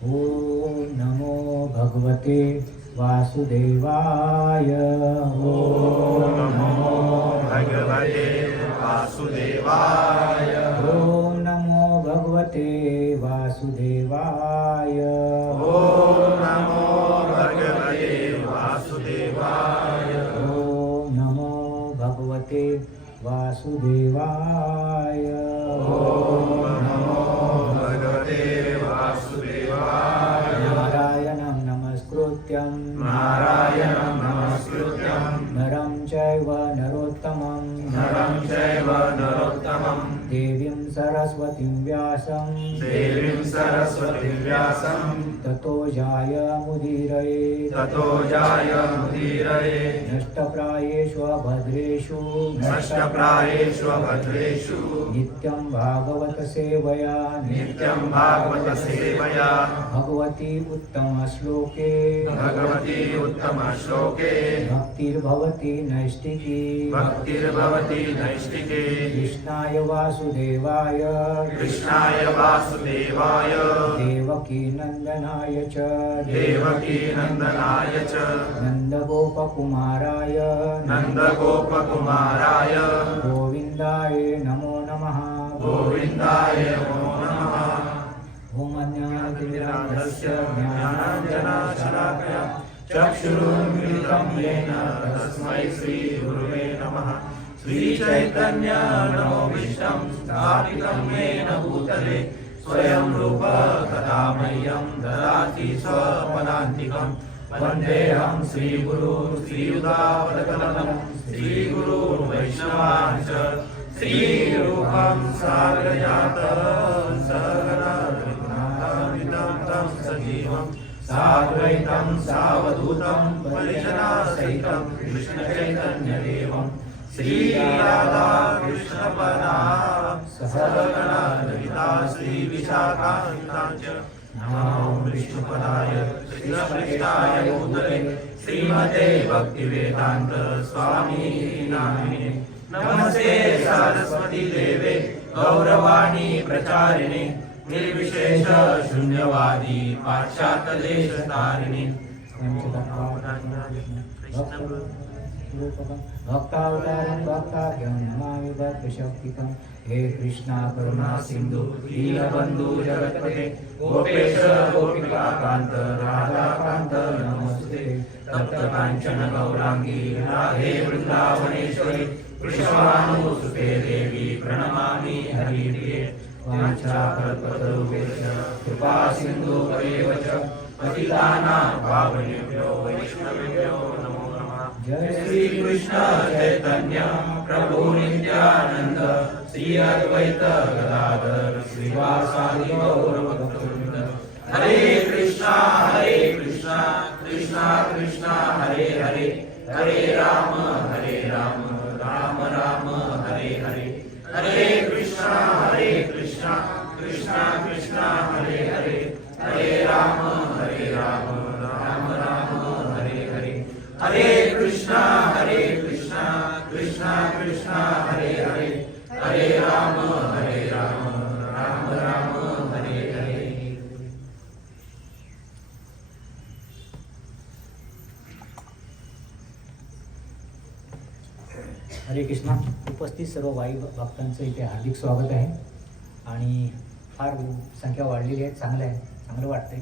ओम नमो भगवते वासुदेवाय। ओम नमो भगवते वासुदेवाय। ओम नमो भगवते वासुदेवाय। ओम नमो भगवते वासुदेवाय। ओम नमो भगवते वासुदेवाय। ओम नमो भगवते वासुदेवाय। नारायणं नमस्कृत्यं नारायणं नमस्कृत्यं नरं चैव नरोत्तमं नरं चैव नरोत्तमं देवीं सरस्वतीं व्यासं देवीं सरस्वतीं व्यासं ततो जायमुदीरये ततो जायमुदीरये। नष्टप्रायेषु भद्रेषु नष्टप्रायेषु भद्रेषु नित्यं भागवत सेवया नित्यं भागवत सेवया भगवती उत्तमश्लोके भगवती उत्तमश्लोके भक्तिर्भवति नैष्टिकी भक्तिर्भवति नैष्टिके। कृष्णाय वासुदेवाय कृष्णाय वासुदेवाय देवकी नंदनाय च देवकी नन्दनाय च नन्दगोपकुमाराय नन्दगोपकुमाराय गोविन्दाय नमो नमः। गोविन्दाय नमो नमः। ॐ अज्ञानतिमिरान्धस्य ज्ञानाञ्जनशलाकया चक्षुरुन्मिलितं येन तस्मै श्रीगुरुवे नमः। श्रीचैतन्यमनोभीष्टं स्थापितं येन भूतले स्वयं रूप कदा मह्यं ददाति स्वपदान्तिकं। वन्देऽहं श्रीगुरु श्रीयुतापदकमलं श्रीगुरुं वैष्णवांश्च श्रीरूपं साग्रजातं सहगणा रघुनाथान्वितं सजीवं साद्वैतं सावधूतं परिजनसहितं कृष्णचैतन्यदेवं श्रीराधा कृष्णपदा सहगणा ललिता श्रीविशाखान्वितांश्च नमो विष्णुपदाय कृष्णपृष्ठाय भूतले श्रीमते भक्तिवेदान्त स्वामी नामिने। नमस्ते सरस्वती देवे गौरवाणी प्रचारिणे निर्विशेष शून्यवादी पाश्चात्यदेशतारिणे। भक्तावतारं भक्ताभ्यं नमामि भक्तशक्तिकं। हे कृष्णा करुणा सिन्धु दीनबन्धु जगत्पते गोपेश गोपिकान्त राधाकान्त नमस्ते। तप्त काञ्चन गौराङ्गी राधे वृन्दावनेश्वरी वृषभानुसुते देवी प्रणमामि हरिप्रिये। वाञ्छाकल्पतरुभ्यश्च कृपा सिन्धुभ्येव च पतितानां पावनेभ्यो वैष्णवेभ्यो नमो नमः। जय श्री कृष्ण चैतन्य प्रभु नित्यानंद श्री अद्वैत गदाधर श्रीवासादि गौरभक्तवृंद। हरे कृष्णा कृष्णा कृष्णा हरे हरे हरे राम राम राम हरे हरे। हरे कृष्णा कृष्णा कृष्णा हरे हरे हरे राम राम राम हरे हरे। हरे कृष्णा कृष्णा कृष्णा हरे हरे हरे राम राम राम हरे हरे। हरे कृष्णा। उपस्थित सर्व वाई भक्तांचं इथे हार्दिक स्वागत आहे आणि फार संख्या वाढलेली आहे. चांगलं आहे, चांगलं वाटतंय.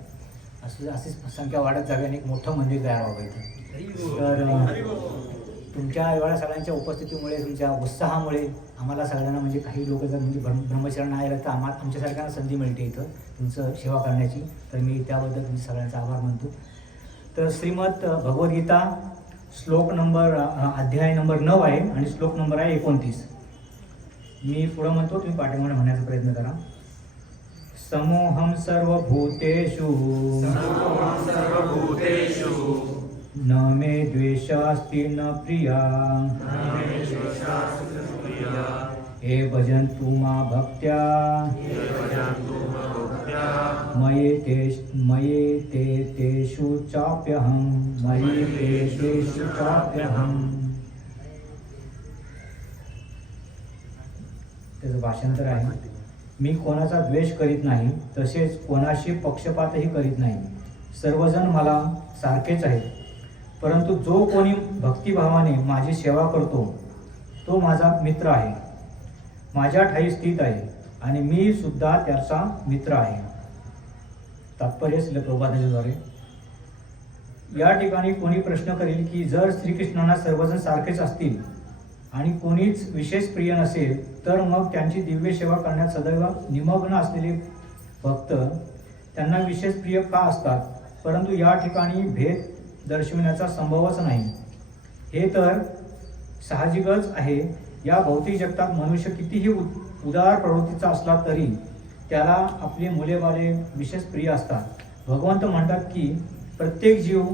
अशीच संख्या वाढत जावी आणि एक मोठं मंदिर तयार व्हावं इथं. तर तुमच्या एवढ्या सगळ्यांच्या उपस्थितीमुळे तुमच्या उत्साहामुळे आम्हाला सगळ्यांना म्हणजे काही लोक जर म्हणजे ब्रह्मचरण नाही आलं तर आमच्यासारख्यांना संधी मिळते इथं तुमचं सेवा करण्याची. तर मी त्याबद्दल तुमच्या सगळ्यांचा आभार मानतो. तर श्रीमद भगवद्गीता श्लोक नंबर अध्याय नंबर 9 आहे आणि श्लोक नंबर आहे 29. मी पुढं म्हणतो, तुम्ही पाठीमागे म्हणण्याचा प्रयत्न करा. समोहम सर्वभूतेषु न मे द्वेषास्ति न प्रिया हे भजन्तु मा भक्त्या मयि ते तेषु चाप्यहं त्याचं भाषांतर आहे. मी कोणाचा द्वेष करीत नाही, तसेच कोणाशी पक्षपातही करीत नाही. सर्वजण मला सारखेच आहेत. परंतु जो कोणी भक्तिभावाने माझी सेवा करतो तो माझा मित्र आहे, माझ्या ठायी स्थित आहे आणि मी सुद्धा त्याचा मित्र आहे. तात्पर्य श्रील प्रभुपादांच्या द्वारे. या ठिकाणी कोणी प्रश्न करेल की जर श्रीकृष्णांना सर्वजण सारखेच असतील आणि कोणीच विशेष प्रिय नसेल तर मग त्यांची दिव्य सेवा करण्यात सदैव निमग्न असलेले भक्त त्यांना विशेष प्रिय का असतात? परंतु या ठिकाणी भेद दर्शविण्याचा संभवच नाही. हे तर साहजिकच आहे. या भौतिक जगतात मनुष्य कितीही उदार प्रवृत्तीचा असला तरी त्याला आपले मुलेबाले विशेष प्रिय असतात. भगवंत म्हणतात की प्रत्येक जीव,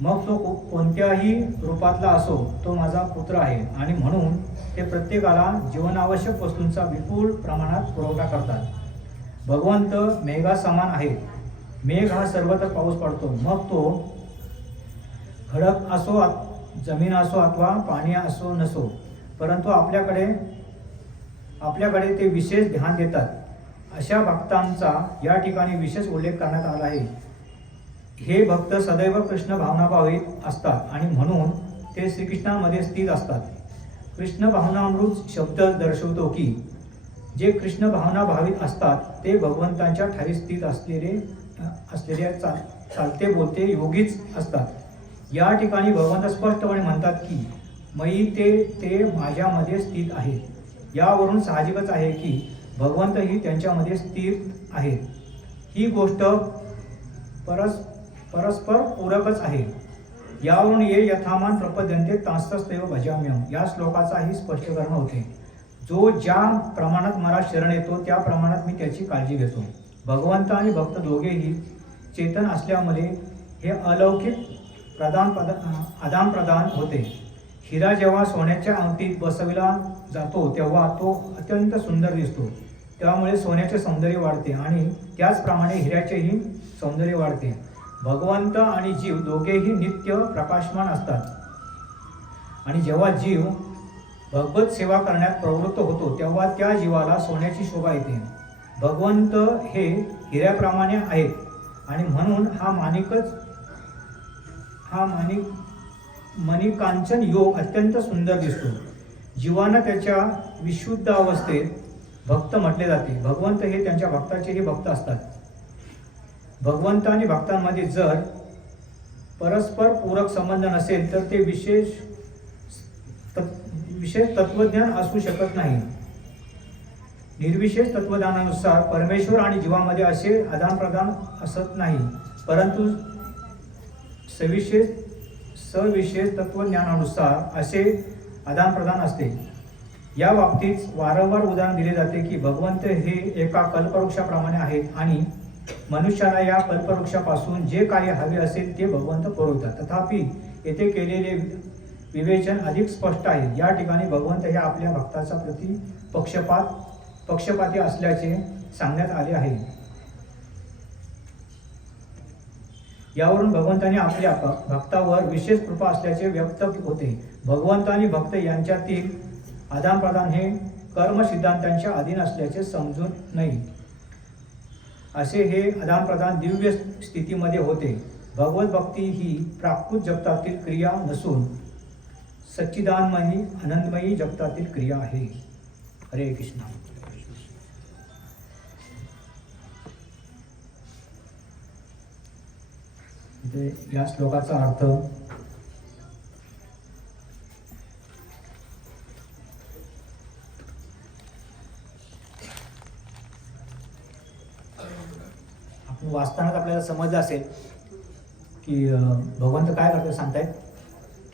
मग तो कोणत्याही रूपातला असो, तो माझा पुत्र आहे आणि म्हणून ते प्रत्येकाला जीवनावश्यक वस्तूंचा विपुल प्रमाणात पुरवठा करतात. भगवंत मेघासमान आहेत. मेघ हा सर्वत्र पाऊस पडतो, मग तो खडक असो, जमीन असो अथवा पाणी असो नसो, परंतु आपल्याकडे ते विशेष ध्यान देतात. अशा भक्तांचा या ठिकाणी विशेष उल्लेख करण्यात आला आहे. हे भक्त सदैव कृष्ण भावनाभावित असतात आणि म्हणून ते श्रीकृष्णामध्ये स्थित असतात. कृष्ण भावनामृत शब्द दर्शवतो की जे कृष्ण भावना भावित असतात ते भगवंतांच्या ठाई स्थित असलेले चालते बोलते योगीच असतात. या ठिकाणी भगवंत स्पष्टपणे म्हणतात की मयी ते माझ्यामध्ये स्थित आहेत. यावरून साहजिकच आहे की भगवंतही त्यांच्यामध्ये स्थित आहेत. ही गोष्ट परस्पर पूरकच आहे. यावरून ये यथामान प्रपद्यन्ते तांस्तैव भजाम्यहम् या श्लोकाचाही स्पष्टीकरण होते. जो ज्या प्रमाणात मला शरण येतो त्या प्रमाणात मी त्याची काळजी घेतो. भगवंत आणि भक्त दोघेही चेतन असल्यामुळे हे अलौकिक आदान प्रदान होते. हिरा जेव्हा सोन्याच्या अंगठीत बसविला जातो तेव्हा तो अत्यंत सुंदर दिसतो, त्यामुळे सोन्याचे सौंदर्य वाढते आणि त्याचप्रमाणे हिऱ्याचेही सौंदर्य वाढते. भगवंत आणि जीव दोघेही नित्य प्रकाशमान असतात आणि जेव्हा जीव भगवत सेवा करण्यात प्रवृत्त होतो तेव्हा त्या जीवाला सोन्याची शोभा येते. भगवंत हे हिऱ्याप्रमाणे आहेत आणि म्हणून हा मणिकांचन योग अत्यंत सुंदर दिसतो. जीवांना त्याच्या विशुद्ध अवस्थेत भक्त म्हटले जाते. भगवंत हे त्यांच्या भक्ताचेही भक्त असतात. भगवंत आणि भक्तांमध्ये जर परस्पर पूरक संबंध नसेल तर ते विशेष तत्वज्ञान असू शकत नाही. निर्विशेष तत्वज्ञानानुसार परमेश्वर आणि जीवामध्ये असे आदानप्रदान असत नाही, परंतु सविशेष तत्वज्ञानानुसार असे आदानप्रदान असते. या बाबतीत वारंवार उदाहरण दिले जाते की भगवंत हे एका कल्पवृक्षाप्रमाणे आहेत आणि मनुष्याला या कल्पवृक्षापासून जे काही हवे असेल ते भगवंत पुरवतात. तथापि येथे केलेले विवेचन अधिक स्पष्ट आहे. या ठिकाणी भगवंत हे आपल्या भक्ताचा प्रति पक्षपाती असल्याचे सांगण्यात आले आहे. यावरून भगवंताने आपल्या भक्तावर विशेष कृपा असल्याचे व्यक्त होते. भगवंत आणि भक्त यांच्यातील आदानप्रदान हे कर्म सिद्धांतांच्या अधीन असल्याचे समजून नये. असे हे आदानप्रदान दिव्य स्थितीमध्ये होते. भगवत भक्ती ही प्राकृत जगतातील क्रिया नसून सच्चिदानमयी आनंदमयी जगतातील क्रिया आहे. हरे कृष्ण. या श्लोकाचा अर्थ आपण वाचतानाच आपल्याला समजलं असेल की भगवंत काय करतात सांगतायत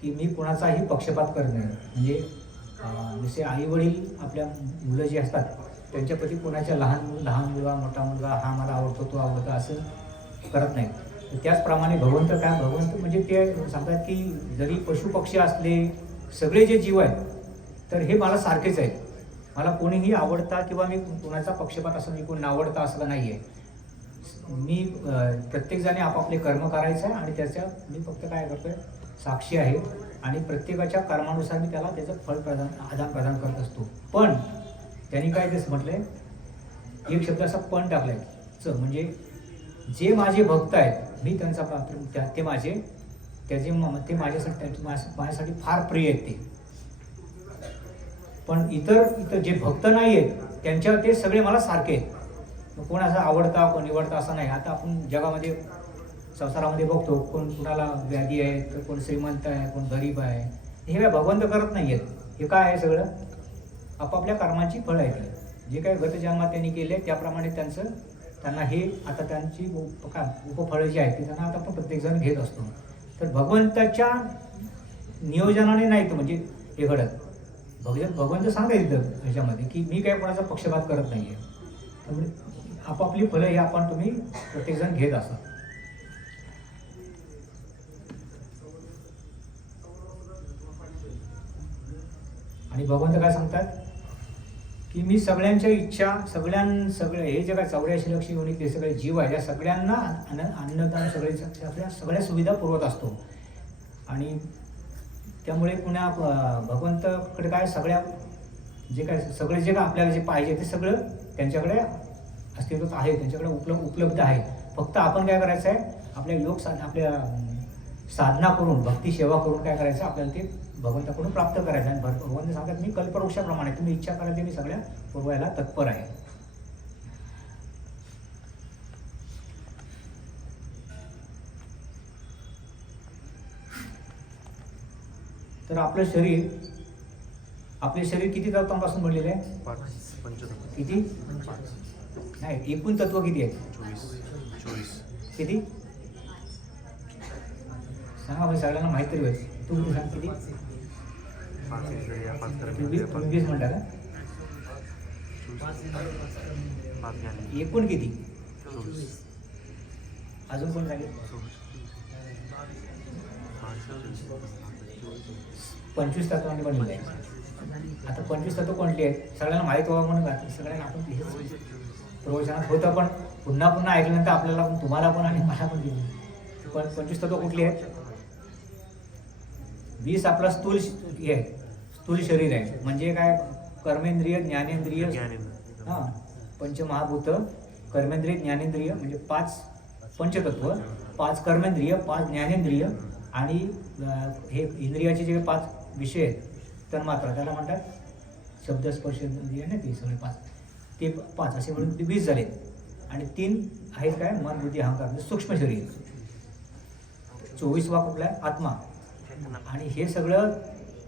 की मी कुणाचाही पक्षपात करत नाही. म्हणजे जसे आई वडील आपल्या मुलं जी असतात त्यांच्याप्रती कोणाच्या लहान मुलगा मोठा मुलगा हा मला आवडतो तो आवडतो असं करत नाही. त्याचप्रमाणे भगवंत म्हणजे ते सांगतात की जरी पशुपक्षी असले सगळे जे जीव आहेत तर हे मला सारखेच आहेत. मला कोणीही आवडता किंवा मी कोणाचा पक्षपात असं मी कोणी आवडता असं नाही आहे. मी प्रत्येकजणे आपापले कर्म करायचं आहे आणि त्याच्या मी फक्त काय करतोय साक्षी आहे आणि प्रत्येकाच्या कर्मानुसार मी त्याला त्याचं आदान प्रदान करत असतो. पण त्यांनी काय तेच म्हटलंय एक शब्द असा पण टाकलाय च, म्हणजे जे माझे भक्त आहेत मी त्यांचा ते माझे ते माझ्यासाठी फार प्रिय आहेत ते. पण इतर जे भक्त नाही आहेत त्यांच्यावर ते सगळे मला सारखे आहेत. मग कोण असं आवडता कोण निवडता असं नाही. आता आपण जगामध्ये संसारामध्ये बघतो, कोण कुणाला व्याधी आहे तर कोण श्रीमंत आहे, कोण गरीब आहे. हे काय भगवंत करत नाही आहेत. हे काय आहे सगळं आपापल्या कर्माची फळं आहेत. जे काही गतजन्मात त्यांनी केले त्याप्रमाणे त्यांना हे आता त्यांची उपफळं जी आहेत ती त्यांना आता आपण प्रत्येकजण घेत असतो. तर भगवंताच्या नियोजनाने नाही तर म्हणजे हे घडत. भगवंत सांगायचं ह्याच्यामध्ये की मी काय कोणाचा पक्षपात करत नाही आहे. त्यामुळे आपापली फळं हे तुम्ही प्रत्येकजण घेत असा. आणि भगवंत काय सांगतात की मी सगळ्यांच्या इच्छा सगळे हे जे काय 84 लक्ष योनीतले सगळे जीव आहे त्या सगळ्यांना अन्नदान सगळ्या सुविधा पुरवत असतो. आणि त्यामुळे पुन्हा भगवंताकडे काय सगळे जे काय आपल्याला जे पाहिजे ते सगळं त्यांच्याकडे अस्तित्वात आहे, त्यांच्याकडे उपलब्ध आहे. फक्त आपण काय करायचं आहे आपल्या साधना करून भक्ती सेवा करून काय करायचं आपल्याला ते भगवंताकडून प्राप्त करायचं. आणि भगवंत सांगतात मी कल्पवृक्षाप्रमाणे तुम्ही इच्छा कराल ते मी सगळ्या पुरवायला तत्पर आहे. तर आपले शरीर किती तत्वांपासून बनलेले आहे? किती? नाही, एकूण तत्व किती आहेत? 24. किती सांगा म्हणजे सगळ्यांना माहिती तरी होईल. तू किती सांग किती? 20 म्हणता का? एकूण किती? अजून कोण सांगेल? 25 तत्वांनी बनलेले आहे. आता 25 तत्व कोणती आहेत सगळ्यांना माहीत व्हावं म्हणून सगळ्यांना आपण प्रवचनात होतं, पण पुन्हा ऐकल्यानंतर आपल्याला तुम्हाला पण आणि मला पण दिली. पण 25 तत्व कुठली आहेत? 20 आपला स्थूल शरीर आहे. म्हणजे काय? कर्मेंद्रिय ज्ञानेंद्रिय पंचमहाभूत कर्मेंद्रिय ज्ञानेंद्रिय म्हणजे 5 पंचतत्व, 5 कर्मेंद्रिय, 5 ज्ञानेंद्रिय आणि हे इंद्रियाचे जे 5 विषय आहेत तन्मात्रा त्याला म्हणतात शब्द स्पर्श इंद्रिय ना ते सगळे 5 ते 5 असे म्हणून ते 20 झाले. आणि 3 आहेत काय? मन बुद्धी अहंकार म्हणजे सूक्ष्म शरीर. 24वा कुठला आहे? आत्मा. आणि हे सगळं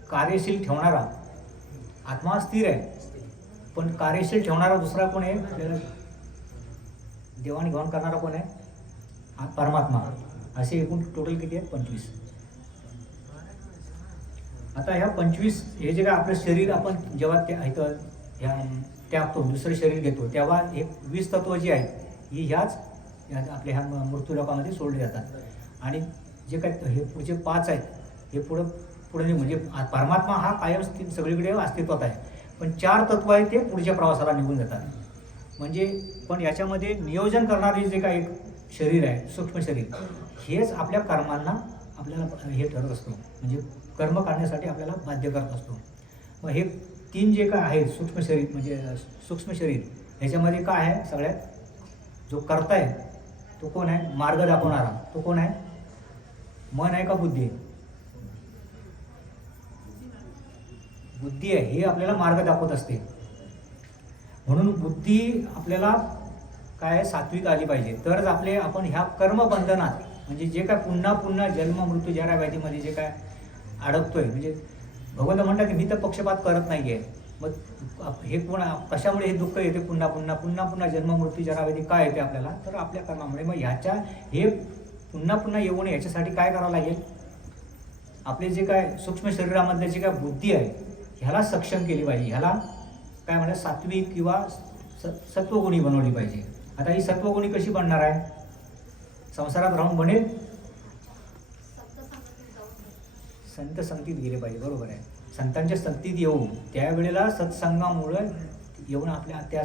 कार्यशील ठेवणारा आत्मा स्थिर आहे, पण कार्यशील ठेवणारा दुसरा कोण आहे? आपल्याला देवाणघेवाण करणारा कोण आहे? परमात्मा. असे एकूण टोटल किती आहेत? 25. आता ह्या 25 हे जे काय आपलं शरीर आपण जेव्हा त्यागतो दुसरं शरीर घेतो तेव्हा हे 20 तत्व जी आहेत ही ह्याच आपल्या ह्या मृत्यूलोकामध्ये सोडले जातात. आणि जे काय हे पुढचे 5 आहेत हे पुढे म्हणजे परमात्मा हा कायम सगळीकडे अस्तित्वात आहे, पण 4 तत्व आहेत ते पुढच्या प्रवासाला निघून जातात. म्हणजे पण याच्यामध्ये नियोजन करणारे जे काही शरीर आहे सूक्ष्म शरीर हेच आपल्या कर्मांना आपल्याला हे ठरत असतो, म्हणजे कर्म करण्यासाठी आपल्याला बाध्य करत असतो. मग हे 3 जे काय आहेत सूक्ष्म शरीर म्हणजे सूक्ष्म शरीर ह्याच्यामध्ये काय आहे? सगळ्यात जो करता आहे तो कोण आहे? मार्ग दाखवणारा तो कोण आहे? मन आहे का बुद्धी आहे? बुद्धी आहे. हे आपल्याला मार्ग दाखवत असते. म्हणून बुद्धी आपल्याला काय सात्विक आली पाहिजे, तरच आपण ह्या कर्मबंधनात म्हणजे जे काय पुन्हा जन्म मृत्यू जरा व्याधीमध्ये जे काय अडकतोय, म्हणजे भगवंत म्हणतात की मी तर पक्षपात करत नाही आहे. मग हे कशामुळे हे दुःख येते पुन्हा जन्म मृत्यू जरा व्याधी का येते आपल्याला? तर आपल्या कर्मामुळे. मग हे पुन्हा येऊ नये याच्यासाठी काय करावं लागेल? आपले जे काय सूक्ष्म शरीरामधले जे काय बुद्धी आहे ह्याला सक्षम केली पाहिजे. ह्याला काय म्हणतात? सात्विक किंवा सत्वगुणी बनवली पाहिजे. आता ही सत्वगुणी कशी बनणार आहे? संसारात राहून बनेल? संत संगतीत गेले पाहिजे. बरोबर आहे. संतांच्या संगतीत येऊन त्यावेळेला सत्संगामुळं येऊन आपल्या त्या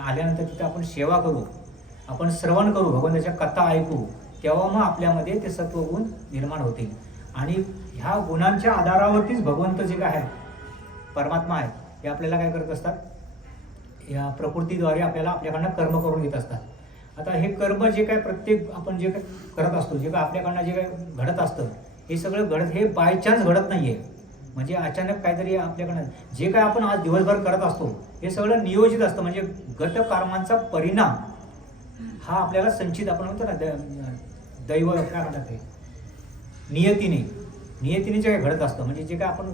आल्यानंतर तिथं आपण सेवा करू, आपण श्रवण करू, भगवंताच्या कथा ऐकू, तेव्हा मग आपल्यामध्ये ते सत्वगुण निर्माण होतील. आणि ह्या गुणांच्या आधारावरतीच भगवंत जे काय आहे परमात्मा आहे हे आपल्याला काय करत असतात? या प्रकृतीद्वारे आपल्याला आपल्याकडनं कर्म करून घेत असतात. आता हे कर्म जे काय प्रत्येक आपण जे काय करत असतो, जे काय आपल्याकडनं जे काय घडत असतं, हे सगळं घडत हे बाय चान्स घडत नाही आहे. म्हणजे अचानक काहीतरी आपल्याकडनं जे काय आपण आज दिवसभर करत असतो हे सगळं नियोजित असतं. म्हणजे गत कर्मांचा परिणाम हा आपल्याला संचित आपण म्हणतो ना दैव काय म्हणतात ते नियतीने जे काय घडत असतं. म्हणजे जे काय आपण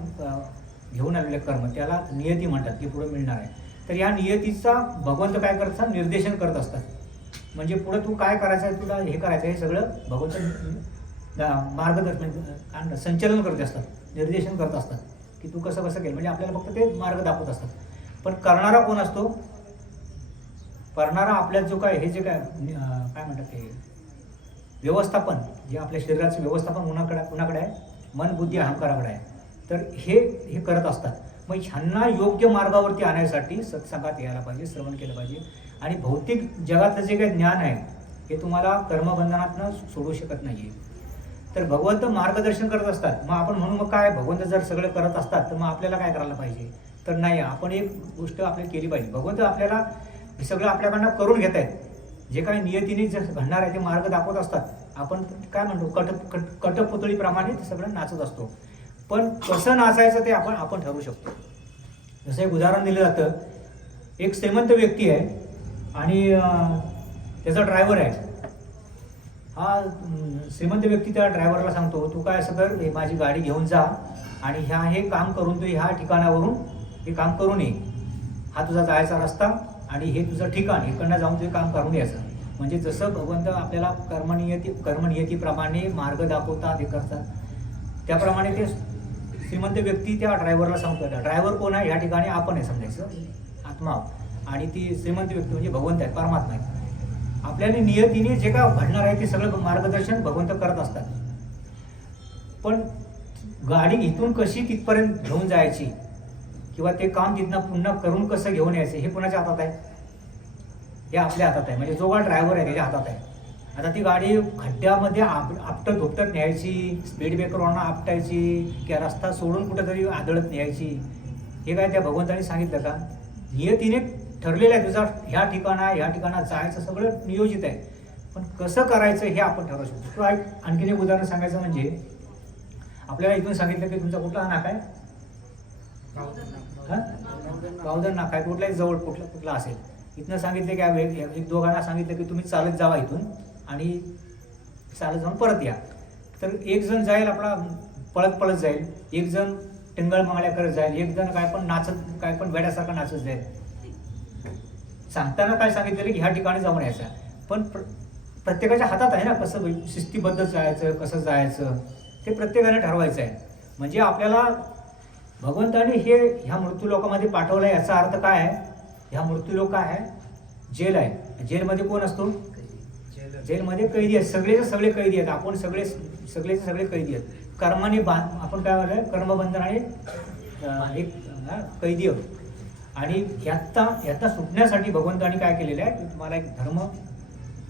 घेऊन आलेले कर्म त्याला नियती म्हणतात की पुढे मिळणार आहे. तर या नियतीचा भगवंत काय करतात, निर्देशन करत असतात. म्हणजे पुढे तू काय करायचं आहे, तुला हे करायचं आहे, हे सगळं भगवंत मार्गदर्शन संचलन करत असतात, निर्देशन करत असतात की तू कसं कसं केलं. म्हणजे आपल्याला फक्त ते मार्ग दाखवत असतात. पण करणारा कोण असतो, करणारा आपल्यात जो काय हे जे काय म्हणतात ते व्यवस्थापन, जे आपल्या शरीराचं व्यवस्थापन कुणाकडे आहे, मन बुद्धी अहंकाराकडे आहे. तर हे करत असतात. मग ह्यांना योग्य मार्गावरती आणण्यासाठी सत्संगात यायला पाहिजे, श्रवण केलं पाहिजे. आणि भौतिक जगातलं जे काही ज्ञान आहे हे तुम्हाला कर्मबंधनातनं सोडू शकत नाही. तर भगवंत मार्गदर्शन करत असतात. मग आपण म्हणू मग काय, भगवंत जर सगळं करत असतात तर मग आपल्याला काय करायला पाहिजे. तर नाही, आपण एक गोष्ट आपल्याला केली पाहिजे. भगवंत आपल्याला हे सगळं आपल्याकडनं करून घेत आहेत. जे काही नियतीने जे घडणार आहे ते मार्ग दाखवत असतात. आपण काय म्हणतो कटपुतळीप्रमाणे ते सगळं नाचत असतो. पण कसं नाचायचं ते आपण ठरवू शकतो. जसं एक उदाहरण दिलं जातं, एक श्रीमंत व्यक्ती आहे आणि त्याचा ड्रायव्हर आहे. हा श्रीमंत व्यक्ती त्या ड्रायव्हरला सांगतो, तू काय असं कर, हे माझी गाडी घेऊन जा आणि हे काम करून तू ह्या ठिकाणावरून हे काम करून ये. हा तुझा जायचा रस्ता आणि हे तुझं ठिकाण, इकडनं जाऊन ते काम करून यायचं. म्हणजे जसं भगवंत आपल्याला कर्मनियतीप्रमाणे मार्ग दाखवतात, हे करतात, त्याप्रमाणे ते श्रीमंत व्यक्ती त्या ड्रायव्हरला सांगतो. ड्रायव्हर कोण आहे, ह्या ठिकाणी आपण आहे समजायचं, आत्मा. आणि ती श्रीमंत व्यक्ती म्हणजे भगवंत आहे, परमात्मा आहे. आपल्याला नियतीने जे काय घडणार आहे ते सगळं मार्गदर्शन भगवंत करत असतात. पण गाडी इथून कशी तिथपर्यंत घेऊन जायची किंवा ते काम तिथनं पुन्हा करून कसं घेऊन यायचं हे कुणाच्या हातात आहे, हे आपल्या हातात आहे. म्हणजे जो का ड्रायव्हर आहे त्याच्या हातात आहे. आता ती गाडी खड्ड्यामध्ये आपटत धुपटत न्यायची, स्पीड ब्रेकरवरनं आपटायची किंवा रस्ता सोडून कुठेतरी आदळत न्यायची, हे काय त्या भगवंताने सांगितलं का. नियतीने ठरलेलं आहे, तुझा ह्या ठिकाणात जायचं सगळं नियोजित आहे. पण कसं करायचं हे आपण ठरवू शकतो. किंवा आणखीन एक उदाहरण सांगायचं म्हणजे आपल्याला इथून सांगितलं की तुमचा कुठला नाका आहे, गावधन नाका आहे, कुठलाही जवळ कुठला असेल. इथनं सांगितलं की एक दोघांना सांगितलं की तुम्ही चालत जावा इथून आणि चालत जाऊन परत या. तर एक जण जाईल आपला पळत जाईल, एक जण टिंगळ मंगळ्या करत जाईल, एक जण काय पण वेड्यासारखा नाचत जाईल. सांगताना काय सांगितलेलं की ह्या ठिकाणी जाऊन यायचं. पण प्रत्येकाच्या हातात आहे ना कसं शिस्तीबद्ध जायचं, कसं जायचं ते प्रत्येकाने ठरवायचं आहे. म्हणजे आपल्याला भगवंताने ह्या मृत्यूलोकामध्ये पाठवलं आहे. याचा अर्थ काय आहे, ह्या मृत्यूलोक आहे जेल आहे. जेलमध्ये कोण असतो, जेलमध्ये कैदी आहेत, सगळे कैदी आहेत. आपण सगळे कैदी आहेत. कर्माने आपण काय म्हणलं, कर्मबंधनाने एक कैदी आहोत. आणि ह्यातनं सुटण्यासाठी भगवंताने काय केलेलं आहे, तुम्हाला एक धर्म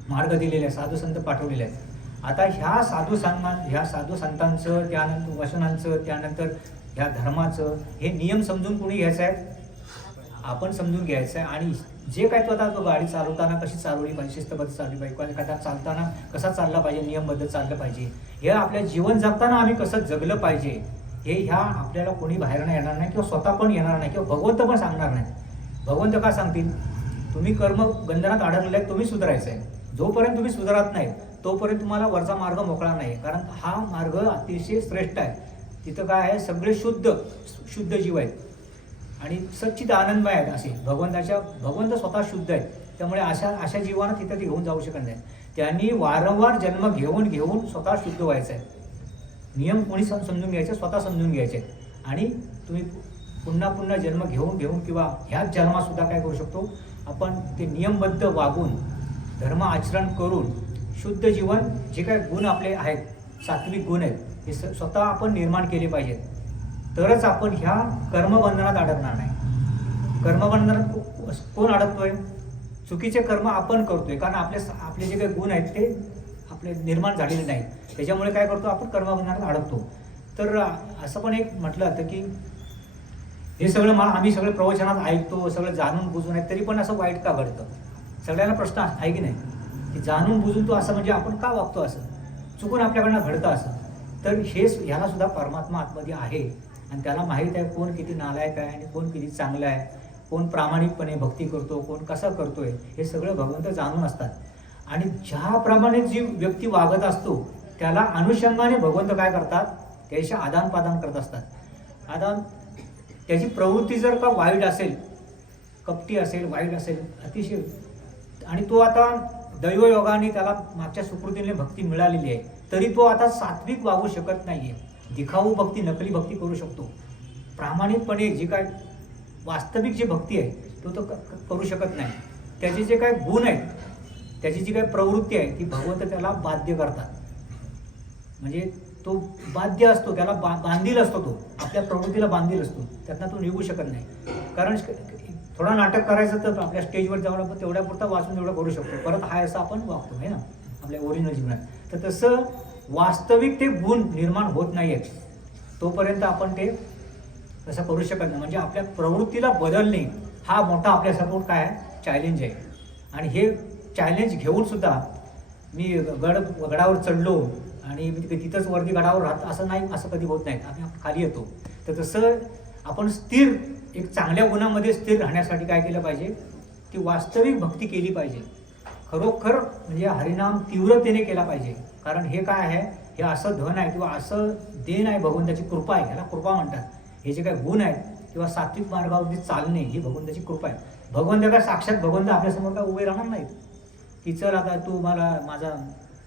मार्ग दिलेला आहे, साधू संत पाठवलेले आहेत. आता ह्या साधू संतांचं, त्यानंतर वचनांचं, त्यानंतर ह्या धर्माचं हे नियम समजून कोणी घ्यायचं आहे, आपण समजून घ्यायचं आहे. आणि जे काय तो गाडी चालवताना कशी चालवली पाहिजे, शिस्तबद्ध चालली पाहिजे, किंवा एखादा चालताना कसा चालला पाहिजे, नियमबद्ध चाललं पाहिजे, हे आपल्या जीवन जगताना आम्ही कसं जगलं पाहिजे हे आपल्याला कोणी बाहेर नाही येणार नाही, किंवा स्वतः पण येणार नाही, किंवा भगवंत पण सांगणार नाही. भगवंत का सांगतील, तुम्ही कर्म बंधनात अडकलेले आहेत, तुम्ही सुधारायचं आहे. जोपर्यंत तुम्ही सुधारत नाही तोपर्यंत तुम्हाला वरचा मार्ग मोकळा नाही. कारण हा मार्ग अतिशय श्रेष्ठ आहे. तिथं काय आहे, सगळे शुद्ध जीव आहेत आणि सच्चित आनंदमय आहेत. असे भगवंत स्वतः शुद्ध आहेत. त्यामुळे अशा जीवांना तिथं ते घेऊन जाऊ शकत नाही. त्यांनी वारंवार जन्म घेऊन स्वतः शुद्ध व्हायचं आहे. नियम कोणी समजून घ्यायचे, स्वतः समजून घ्यायचे. आणि तुम्ही पुन्हा जन्म घेऊन किंवा ह्याच जन्मात सुद्धा काय करू शकतो, आपण ते नियमबद्ध वागून धर्म आचरण करून शुद्ध जीवन, जे काय गुण आपले आहेत, सात्विक गुण आहेत, हे स्वतः आपण निर्माण केले पाहिजेत. तरच आपण ह्या कर्मबंधनात अडकणार नाही. कर्मबंधनात कोण अडकतोय, चुकीचे कर्म आपण करतोय. कारण आपले जे काही गुण आहेत ते आपले निर्माण झालेले नाहीत. त्याच्यामुळे काय करतो, आपण कर्मबंधनात अडकतो. तर असं पण एक म्हटलं जातं की हे सगळं आम्ही सगळं प्रवचनात ऐकतो, सगळं जाणून बुजून आहे, तरी पण असं वाईट का घडतं? सगळ्यांना प्रश्न आहे की नाही, की जाणून बुजून तो असं म्हणजे आपण का वागतो, असं चुकून आपल्याकडनं घडतं असं. तर ह्याला सुद्धा परमात्मा आतमध्ये आहे आणि त्याला माहीत आहे कोण किती नालायक आहे आणि कोण किती चांगलं आहे, कोण प्रामाणिकपणे भक्ती करतो, कोण कसं करतोय, हे सगळं भगवंत जाणून असतात. आणि ज्याप्रमाणे जी व्यक्ती वागत असतो त्याला अनुषंगाने भगवंत काय करतात, त्याशी आदान प्रदान करत असतात. आता त्याची प्रवृत्ती जर का वाईट असेल, कपटी असेल, वाईट असेल अतिशय, आणि तो आता दैवयोगाने त्याला मागच्या सुकृतीने भक्ती मिळालेली आहे, तरी तो आता सात्विक वागू शकत नाहीये. दिखाऊ भक्ती, नकली भक्ती करू शकतो. प्रामाणिकपणे जी काय वास्तविक जी भक्ती आहे तो करू शकत नाही. त्याचे जे काय गुण आहेत, त्याची जी काय प्रवृत्ती आहे ती भगवंत त्याला बाध्य करतात. म्हणजे तो बाध्य असतो, त्याला बांधील असतो, तो आपल्या प्रवृत्तीला बांधील असतो, त्यातनं तो निघू शकत नाही. कारण थोडा नाटक करायचं तर आपल्या स्टेजवर जाऊन आपण तेवढ्या पुरता वाचून तेवढं करू शकतो, परत हाय असं आपण वागतो आहे ना आपल्या ओरिजिनल जीवनात. तर तसं वास्तविक ते गुण निर्माण होत नाही आहेत तोपर्यंत आपण ते तसं करू शकत नाही. म्हणजे आपल्या प्रवृत्तीला बदलणे हा मोठा आपल्यासमोर काय आहे, चॅलेंज आहे. आणि हे चॅलेंज घेऊन सुद्धा मी गडावर चढलो आणि मी तिथंच वरती गडावर राहत असं नाही, असं कधी होत नाही. आम्ही खाली येतो. तर तसं आपण स्थिर, एक चांगल्या गुणामध्ये स्थिर राहण्यासाठी काय केलं पाहिजे, ती वास्तविक भक्ती केली पाहिजे. खरोखर म्हणजे हरिनाम तीव्रतेने केला पाहिजे. कारण हे काय आहे, हे असं धन आहे किंवा असं देण आहे, भगवंताची कृपा आहे, ह्याला कृपा म्हणतात. हे जे काही गुण आहेत किंवा सात्विक मार्गावरती चालणे ही भगवंताची कृपा आहे. भगवंत काय साक्षात भगवंत आपल्यासमोर काय उभे राहणार नाहीत की चल आता तू मला माझा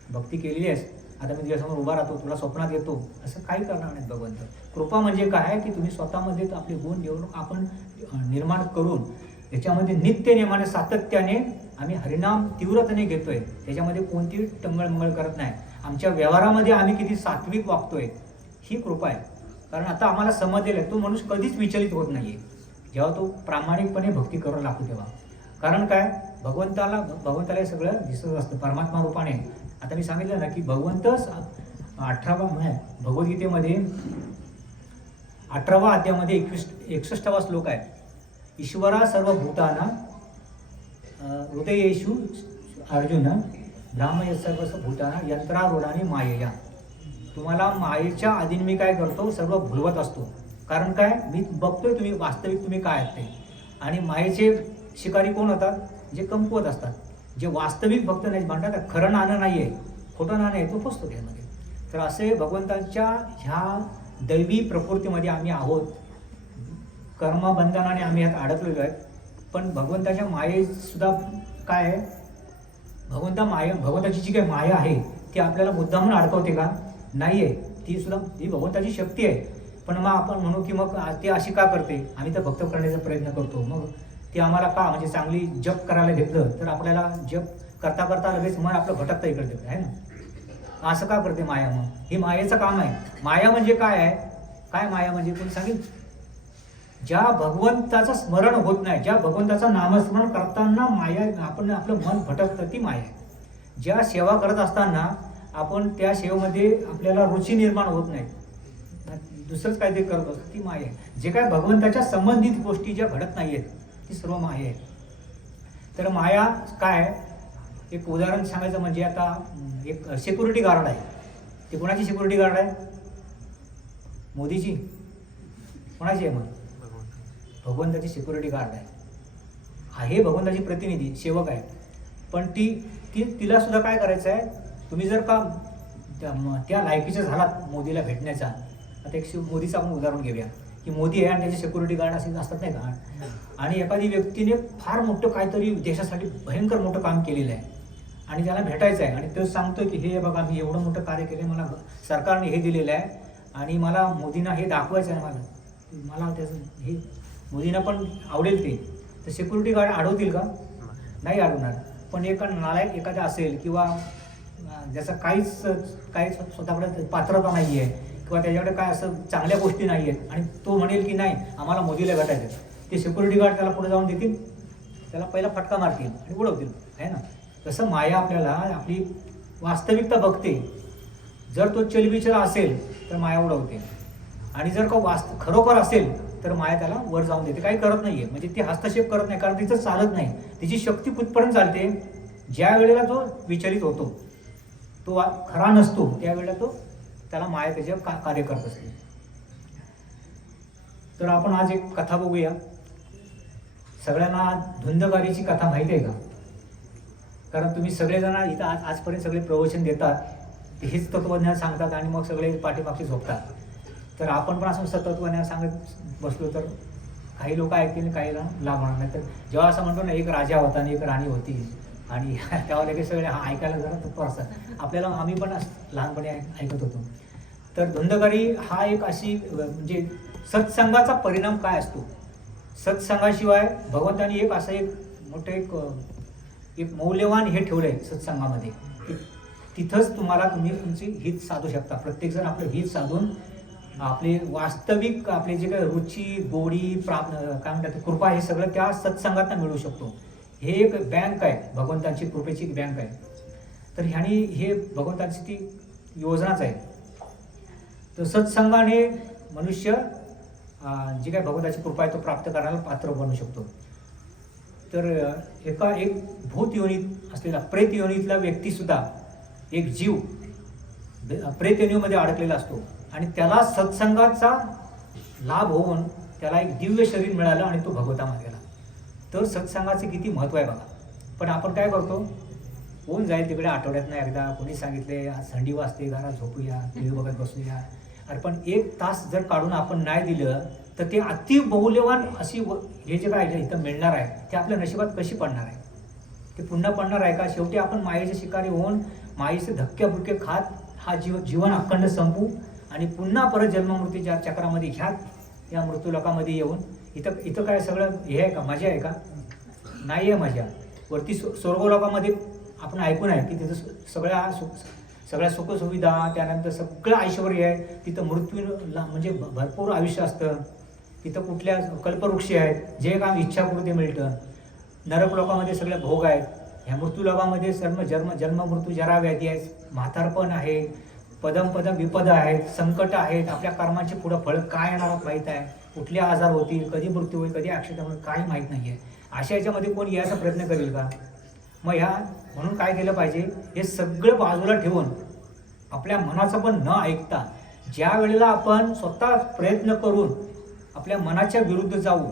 भक्ती केलेली आहेस, आता मी तुझ्यासमोर उभा राहतो, तुला स्वप्नात येतो, असं काही करणार नाहीत भगवंत. कृपा म्हणजे काय, की तुम्ही स्वतःमध्ये आपले गुण घेऊन आपण निर्माण करून त्याच्यामध्ये नित्य नियमाने सातत्याने आम्ही हरिनाम तीव्रतेने घेतोय, त्याच्यामध्ये कोणती टंगळमंगळ करत नाही. आमच्या व्यवहारामध्ये आम्ही किती सात्विक वागतोय ही कृपा आहे. कारण आता आम्हाला समजलेलं आहे तो मनुष्य कधीच विचलित होत नाहीये जेव्हा तो प्रामाणिकपणे भक्ती करू लागतो तेव्हा. कारण काय, भगवंताला हे सगळं दिसत असतं परमात्मा रूपाने. आता मी सांगितलं ना की भगवंत 18वा भगवद्गीतेमध्ये 18वा अध्यायामध्ये 61वा श्लोक आहे. ईश्वरा सर्वभूताना हृदयेषु अर्जुन ब्राह्मय सर्वस्व भूताना यंत्रारूढानी मायया. तुम्हाला मायेच्या अधीन मी काय करतो, सर्व भुलवत असतो. कारण काय, मी बघतोय तुम्ही वास्तविक तुम्ही काय आहेत ते. आणि मायेचे शिकारी कोण होतात, जे कमकुवत असतात, जे वास्तविक भक्त नाही म्हणतात. खरं नाणं नाही आहे, खोटं नाणं आहे, तो फसतो त्यामध्ये. तर असे भगवंतांच्या ह्या दैवी प्रकृतीमध्ये आम्ही आहोत, कर्मबंधनाने आम्ही ह्यात अडकलेलो आहे. पण भगवंताच्या मायेसुद्धा काय आहे, भगवंताची जी काही माया आहे ती आपल्याला मुद्दामून अडकवते का, नाही आहे. ती भगवंताची शक्ती आहे. पण मग आपण म्हणू की मग ती अशी का करते, आम्ही तर भक्त करण्याचा प्रयत्न करतो, मग ती आम्हाला का, म्हणजे चांगली जप करायला घेतलं तर आपल्याला जप करता करता लगेच मन आपलं भटकता इकडे आहे ना, असं का करते माया. मग ही मायेचं काम आहे. माया म्हणजे काय आहे, काय माया म्हणजे कोणी सांगेल, ज्या भगवंताचं स्मरण होत नाही, ज्या भगवंताचं नामस्मरण करताना माया आपण आपलं मन भटकतं, ती माया आहे. ज्या सेवा करत असताना आपण त्या सेवेमध्ये आपल्याला रुची निर्माण होत नाही, दुसरंच काहीतरी करत असतो, ती माया आहे. जे काय भगवंताच्या संबंधित गोष्टी ज्या घडत नाही आहेत ती सर्व माया आहे. तर माया काय, एक उदाहरण सांगायचं म्हणजे आता एक सिक्युरिटी गार्ड आहे. ती कोणाची सिक्युरिटी गार्ड आहे, मोदीची, कोणाची आहे, मग भगवंताची सिक्युरिटी गार्ड आहे. भगवंताची प्रतिनिधी सेवक आहे. पण तिला सुद्धा काय करायचं आहे, तुम्ही जर का त्या लायकीचं झालात मोदीला भेटण्याचा. आता एक मोदीचं आपण उदाहरण घेऊया की मोदी आहे आणि त्याचे सिक्युरिटी गार्ड असे असतात नाही का, आणि एखादी व्यक्तीने फार मोठं काहीतरी देशासाठी भयंकर मोठं काम केलेलं आहे आणि त्याला भेटायचं आहे आणि तो सांगतोय की हे बघा मी एवढं मोठं कार्य केलं, मला सरकारने हे दिलेलं आहे आणि मला मोदींना हे दाखवायचं आहे, मला त्याचं हे मोदींना पण आवडेल ते. तर सिक्युरिटी गार्ड अडवतील का, नाही अडवणार. पण एका नालायक एखादा असेल किंवा ज्याचं काही स्वतःकडे पात्रता नाही आहे किंवा त्याच्याकडे काय असं चांगल्या गोष्टी नाही आहेत आणि तो म्हणेल की नाही आम्हाला मोदीला भेटायचं, ते सिक्युरिटी गार्ड त्याला पुढे जाऊन देतील, त्याला पहिला फटका मारतील आणि उडवतील, आहे ना. तसं माया आपल्याला आपली वास्तविकता बघते. जर तो चलबिचल असेल तर माया उडवते आणि जर का खरोखर असेल तर माया त्याला वर जाऊन देते, काही करत नाहीये, म्हणजे ती हस्तक्षेप करत नाही, कारण तिचं चालत नाही. तिची शक्ती कुठपर्यंत चालते, ज्या वेळेला तो विचलित होतो, तो खरा नसतो, त्यावेळेला त्याला माया त्याच्या कार्य करत असते. तर आपण आज एक कथा बघूया. सगळ्यांना धुंदगारीची कथा माहिती आहे का? कारण तुम्ही सगळेजण इथं आजपर्यंत सगळे प्रवचन देतात, हेच तत्वज्ञान सांगतात आणि मग सगळे पाठीमागचे झोपतात. तर आपण पण असं तत्वज्ञान सांगत बसलो तर काही लोक ऐकतील, काही लाभ होणार नाही. तर जेव्हा असं म्हणतो ना, एक राजा होता आणि एक राणी होती, आणि तेव्हा लगेच सगळे ऐकायला जरा तत्पर असतात. आपल्याला आम्ही पण लहानपणी ऐकत होतो. तर धुंदगारी हा एक अशी म्हणजे सत्संगाचा परिणाम काय असतो. सत्संगाशिवाय भगवंतानी एक असं एक मोठं एक मौल्यवान हे ठेवलं आहे सत्संगामध्ये, की तिथंच तुम्ही तुमची हित साधू शकता. प्रत्येकजण आपलं हित साधून आपले वास्तविक आपले जे काही रुची, गोडी, काय म्हणतात कृपा, हे सगळं त्या सत्संगातून मिळू शकतो. हे एक बँक आहे, भगवंतांची कृपेची एक बँक आहे. तर ह्यानी हे भगवंतांची ती योजनाच आहे. तर सत्संगाने मनुष्य जी काय भगवंताची कृपा आहे तो प्राप्त करायला पात्र बनू शकतो. तर एक भूत योनीत असलेला, प्रेत योनीतला व्यक्तीसुद्धा, एक जीव प्रेत योनीमध्ये अडकलेला असतो आणि त्याला सत्संगाचा लाभ होऊन त्याला एक दिव्य शरीर मिळालं आणि तो भगवंतामध्ये गेला. तर सत्संगाचे किती महत्त्व आहे बघा. पण आपण काय करतो, कोण जाईल तिकडे आठवड्यातनं एकदा, कोणी सांगितले आज थंडी वाजते, घरात झोपूया, टी व्ही बघत बसूया. अरे पण 1 तास जर काढून आपण नाही दिलं तर ते अति मौल्यवान अशी हे जे काय इथं मिळणार आहे ते आपल्या नशिबात कशी पडणार आहे, ते पुन्हा पडणार आहे का? शेवटी आपण मायेचे शिकारी होऊन मायेचे धक्के खात हा जीवन अखंड संपू आणि पुन्हा परत जन्ममृत्यूच्या चक्रामध्ये ह्यात या मृत्यूलोकामध्ये येऊन इथं काय सगळं हे आहे का, मजा आहे का? नाही आहे मजा. वरती स्वर्गलोकामध्ये आपण ऐकून आहे की तिथं सगळ्या सुखसुविधा, त्यानंतर सगळं ऐश्वर आहे. तिथं मृत्यूला म्हणजे भरपूर आयुष्य असतं. तिथं कुठल्या कल्पवृक्ष आहेत, जे काम इच्छा पूर्ती मिळतं. नरक लोकामध्ये सगळे भोग आहेत. ह्या मृत्यूलोकामध्ये जन्म मृत्यू जरा व्याधी आहेत, म्हातारपण आहे, पदम विपद आहेत, संकट आहेत. आपल्या कर्माचे पुढं फळ काय येणार माहीत आहे, कुठले आजार होतील, कधी मृत्यू होईल, कधी ॲक्सिडेंट होईल, काही माहीत नाही आहे. अशा याच्यामध्ये कोण यायचा प्रयत्न करेल का? मग म्हणून काय केलं पाहिजे, हे सगळं बाजूला ठेवून आपल्या मनाचं पण न ऐकता, ज्या वेळेला आपण स्वतः प्रयत्न करून आपल्या मनाच्या विरुद्ध जाऊ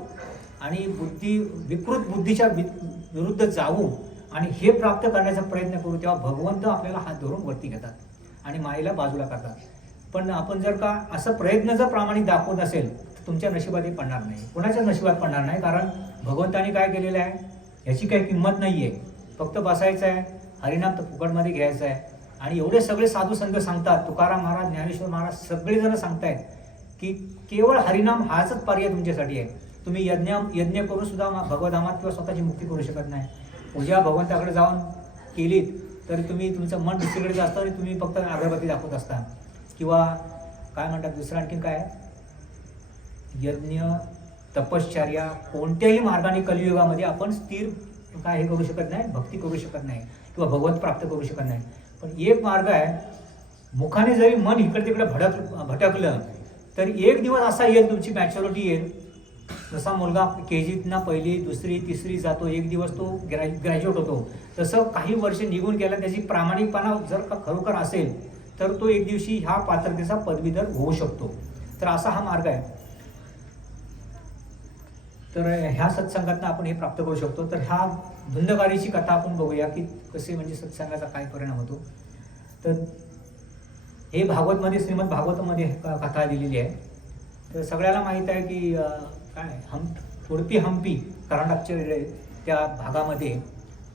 आणि विकृत बुद्धीच्या विरुद्ध जाऊ आणि हे प्राप्त करण्याचा प्रयत्न करू, तेव्हा भगवंत आपल्याला हात धरून वरती घेतात आणि मायेला बाजूला करतात. पण आपण जर का असं प्रयत्न जर प्रामाणिक दाखवत असेल तर तुमच्या नशिबातही पडणार नाही, कोणाच्याच नशिबात पडणार नाही. कारण भगवंतानी काय केलेलं आहे याची काही किंमत नाही आहे. फक्त बसायचं आहे, हरिनाम तर फुकटमध्ये घ्यायचं आहे. आणि एवढे सगळे साधू संत सांगतात, तुकाराम महाराज, ज्ञानेश्वर महाराज सगळेजण सांगतायत की केवळ हरिनाम हाच पर्याय तुमच्यासाठी आहे. तुम्ही यज्ञ करून सुद्धा भगवधामात किंवा स्वतःची मुक्ती करू शकत नाही. पूजा भगवंताकडे जाऊन केलीत तर तुम्ही तुमचं मन दुसरीकडे असतं आणि तुम्ही फक्त अगरबत्ती दाखवत असता किंवा काय म्हणतात दुसरं आणखीन काय, यज्ञ, तपश्चर्या, कोणत्याही मार्गाने कलियुगामध्ये आपण स्थिर काय हे करू शकत नाही, भक्ती करू शकत नाही किंवा भगवंत प्राप्त करू शकत नाही. पण एक मार्ग आहे, मुखाने जरी मन इकडे तिकडे भटकलं तर एक दिवस असा येईल, तुमची मॅच्युरिटी येईल. जसा मुलगा KGतनं 1ली, 2री, 3री जातो, एक दिवस तो ग्रॅज्युएट होतो, तसं काही वर्ष निघून गेला, त्याची प्रामाणिकपणा जर का खरोखर असेल तर तो एक दिवशी ह्या पात्रतेचा पदवीधर होऊ शकतो. तर असा हा मार्ग आहे. तर ह्या सत्संगातनं आपण हे प्राप्त करू शकतो. तर ह्या धुंदगारीची कथा आपण बघूया की कसे म्हणजे सत्संगाचा काय परिणाम होतो. तर हे भागवतमध्ये, श्रीमद भागवतमध्ये कथा दिलेली आहे. तर सगळ्याला माहीत आहे की काय उडपी हंपी कर्नाटकच्या त्या भागामध्ये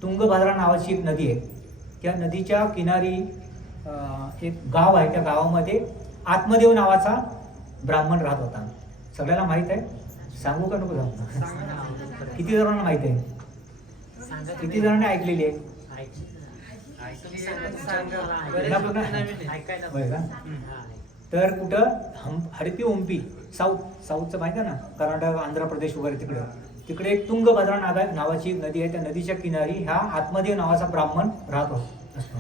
तुंगभद्रा नावाची एक नदी आहे. त्या नदीच्या किनारी एक गाव आहे. त्या गावामध्ये आत्मदेव नावाचा ब्राह्मण राहत होता. सगळ्याला माहीत आहे, सांगू का नको सांगू? किती जणांना माहित आहे, किती जणांनी ऐकलेली आहे? तर कुठं हडपी ओंपी साऊथचं माहिती आहे ना, कर्नाटक, आंध्र प्रदेश वगैरे तिकडे एक तुंगभद्रा नावाची एक नदी आहे. त्या नदीच्या किनारी ह्या आत्मदेव नावाचा ब्राह्मण राहत असतो.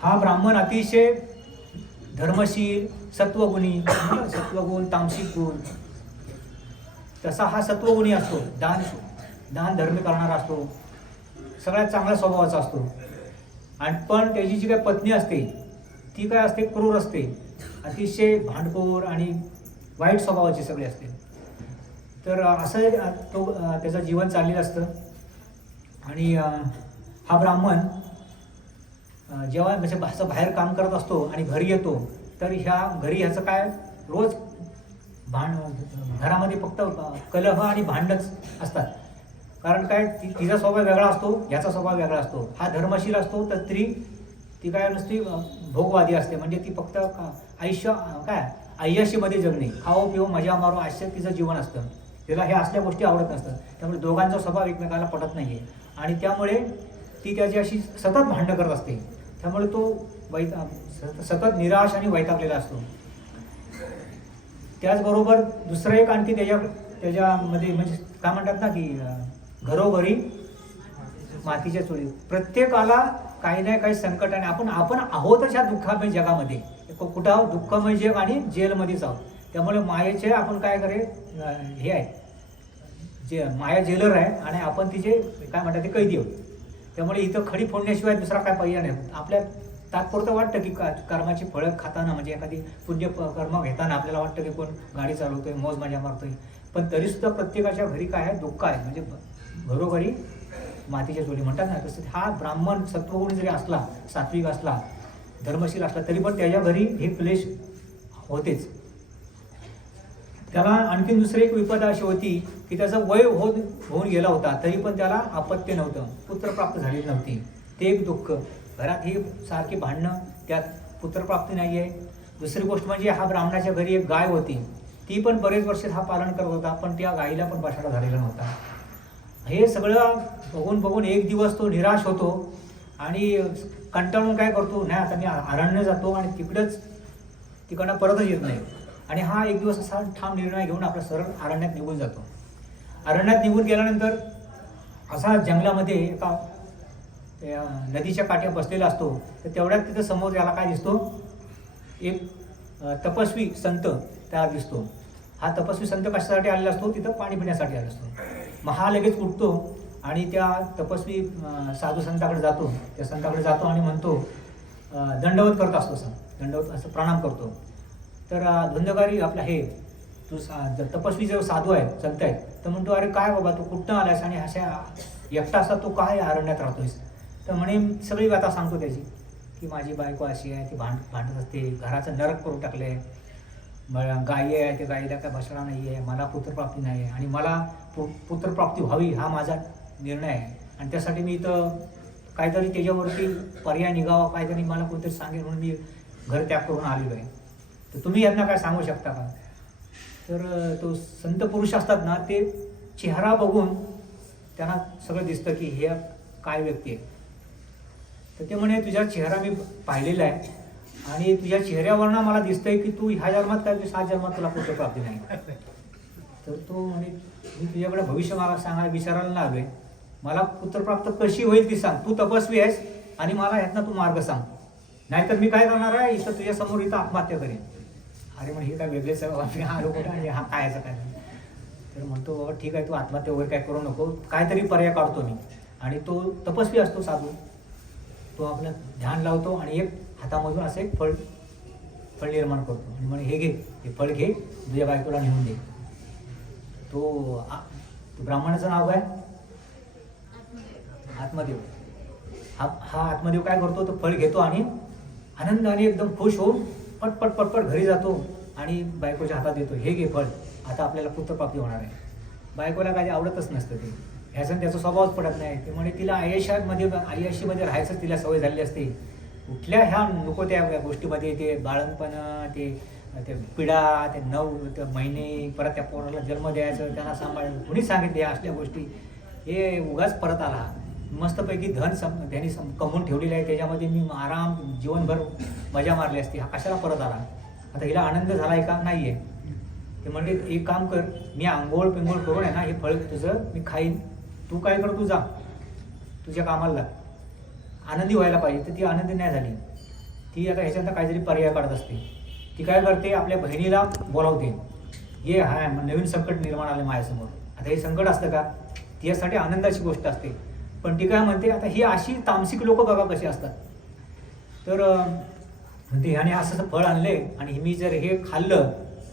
हा ब्राह्मण अतिशय धर्मशील, सत्वगुणी, सत्वगुण, तामसिक गुण तसा हा सत्वगुणी असतो, दान धर्म करणारा असतो, सगळ्यात चांगल्या स्वभावाचा असतो. आणि पण त्याची जी काही पत्नी असते ती काय असते, क्रूर असते, अतिशय भांडखोर आणि वाईट स्वभावाची सगळी असते. तर असं तो त्याचं जीवन चाललेलं असतं. आणि हा ब्राह्मण जेव्हा म्हणजे असं बाहेर काम करत असतो आणि घरी येतो, तर ह्याचं काय रोज घरामध्ये फक्त कलह आणि भांडणच असतात. कारण काय तिचा स्वभाव वेगळा असतो, याचा स्वभाव वेगळा असतो. हा धर्मशील असतो, तर ती काय नुसती भोगवादी असते. म्हणजे ती फक्त आयुष्य काय अय्याशीमध्ये जगणे, खाओ पिओ मजा मारो अशा तिचं जीवन असतं. तिला हे असल्या गोष्टी आवडत नसतात. त्यामुळे दोघांचा स्वभाव एकमेकाला पटत नाही आहे. आणि त्यामुळे ती त्याची अशी सतत भांडणं करत असते. त्यामुळे तो सतत निराश आणि वैतागलेला असतो. त्याचबरोबर दुसरं एक आणखी त्याच्यामध्ये म्हणजे काय म्हणतात ना की घरोघरी मातीच्या चुली. प्रत्येकाला काही ना काही संकट, आणि आपण आहोतच ह्या दुःखामय जगामध्ये. कुठं आहोत, दुःखमय जग आणि जेलमध्येच आहोत. त्यामुळे मायेचे आपण काय करे हे आहे, जे माया जेलर आहे आणि आपण तिचे काय म्हणतात ते कैदी आहोत. त्यामुळे इथं खडी फोडण्याशिवाय दुसरा काय पर्याय नाही. आपल्या तात्पुरतं वाटतं की कर्माची फळं खाताना, म्हणजे एखादी पुण्य कर्म घेताना आपल्याला वाटतं की कोण गाडी चालवतोय, मौज मजा मारतोय. पण तरीसुद्धा प्रत्येकाच्या घरी काय आहे, दुःख आहे. म्हणजे घरोघरी मातीच्या चुली म्हणतात ना, तसं हा ब्राह्मण सत्वगुणी जरी असला, सात्विक असला, धर्मशील असला, तरी पण त्याच्या घरी हे क्लेश होतेच. त्याला आणखीन दुसरी एक विपदा अशी होती की त्याचं वय होऊन गेला होता, तरी पण त्याला अपत्य नव्हतं, पुत्रप्राप्त झालेली नव्हती. ते एक दुःख. घरात ही सारखी भांडणं, त्यात पुत्रप्राप्ती नाही आहे. दुसरी गोष्ट म्हणजे हा ब्राह्मणाच्या घरी एक गाय होती, ती पण बरेच वर्ष हा पालन करत होता, पण त्या गाईला पण बछडा झालेला नव्हता. हे सगळं बघून एक दिवस तो निराश होतो आणि कंटाळून काय करतो, नाही आता मी अरण्य जातो आणि तिकडनं परतच येत नाही. आणि हा एक दिवस असा ठाम निर्णय घेऊन आपला सरळ अरण्यात निघून जातो. अरण्यात निघून गेल्यानंतर असा जंगलामध्ये एका नदीच्या काठी बसलेला असतो. तर तेवढ्यात तिथं समोर याला काय दिसतो, एक तपस्वी संत त्याला दिसतो. हा तपस्वी संत कशासाठी आलेला असतो, तिथं पाणी पिण्यासाठी आलेला असतो. मग हा लगेच उठतो आणि त्या तपस्वी साधू संताकडे जातो. त्या संताकडे जातो आणि म्हणतो, दंडवत करत असतो, दंडवत असं प्रणाम करतो. तर धुंदगारी आपला हे तपस्वी जो साधू आहे, संत आहे, तर म्हणतो, अरे काय बाबा तू कुठं आलायस आणि अशा एकटा असा तू काय अरण्यात राहतोयस. तर म्हणे सगळी व्यथा सांगतो त्याची, की माझी बायको अशी आहे, ती भांडत असते, घराचं नरक करून टाकले, गायी आहे, ते गाईला काय बछडा नाही आहे, मला पुत्रप्राप्ती नाही आहे आणि मला पुत्रप्राप्ती व्हावी हा माझा निर्णय आहे. आणि त्यासाठी मी इथं काहीतरी त्याच्यावरती पर्याय निघावा, काहीतरी मला कोणतरी सांगेल म्हणून मी घर त्याग करून आलेलो आहे. तर तुम्ही यांना काय सांगू शकता का. तर तो संत पुरुष असतात ना, ते चेहरा बघून त्यांना सगळं दिसतं की हे काय व्यक्ती आहे. तर ते म्हणे, तुझा चेहरा मी पाहिलेला आहे आणि तुझ्या चेहऱ्यावरनं मला दिसतंय की तू ह्या जन्मात काय 7 जन्मात तुला पुत्रप्राप्ती नाही. तर तो म्हणे, मी तुझ्याकडे भविष्य मला सांगायला विचारायला ना आलोय, मला पुत्रप्राप्त कशी होईल ती सांग. तू तपस्वी आहेस आणि मला ह्यातनं तू मार्ग सांग, नाहीतर मी काय करणार आहे, इथं तुझ्या समोर इथं आत्महत्या करेन. अरे म्हणजे हे काय वेगळेच आलो कुठं आणि हा काय याचं काय. तर म्हणतो, बाबा ठीक आहे, तू आत्महत्या वगैरे काय करू नको, काहीतरी पर्याय काढतो मी. आणि तो तपस्वी असतो साधू, तो आपलं ध्यान लावतो आणि एक हातामधून असं एक फळ निर्माण करतो आणि म्हणे, हे घे, हे फळ घे, तुझ्या बायकोला नेऊन दे. तो ब्राह्मणाचं नाव काय, आत्मदेव. हा आत्मदेव काय करतो, तो फळ घेतो आणि आनंदाने एकदम खुश होऊन पटपट घरी जातो आणि बायकोच्या हातात देतो, हे घे फळ, आता आपल्याला पुत्रप्राप्ती होणार आहे. बायकोला काही आवडतच नसतं ते, ह्याचं त्याचा स्वभावच पडत नाही. ते म्हणे, तिला आय्याशीमध्ये राहायचं तिला सवय झालेली असते. कुठल्या ह्या नको त्या गोष्टीमध्ये ते बाळणपण, ते पिढा, ते 9 महिने, परत त्या पोराला जन्म द्यायचं, त्यांना सांभाळायचं, कुणी सांगितले असल्या गोष्टी. हे उगाच परत आला. मस्तपैकी धन त्यांनी कमवून ठेवलेलं आहे, त्याच्यामध्ये मी आराम जीवनभर मजा मारली असती, हा कशाला परत आला. आता हिला आनंद झाला आहे का, नाही आहे. ते म्हणजे एक काम कर, मी आंघोळ पिंगोळ करून आहे ना, हे फळ तुझं मी खाईन, तू काय कर, तू जा तुझ्या कामाला, आनंदी व्हायला पाहिजे. तर ती आनंदी नाही झाली. ती आता ह्याच्यानंतर काहीतरी पर्याय काढत असते. ती काय करते, आपल्या बहिणीला बोलावते हे हाय नवीन संकट निर्माण आलं माझ्यासमोर. आता हे संकट असतं का? तिच्यासाठी आनंदाची गोष्ट असते. पण ती काय म्हणते, आता ही अशी तामसिक लोक बघा कशी असतात. तर म्हणते ह्याने असं फळ आणले आणि मी जर हे खाल्लं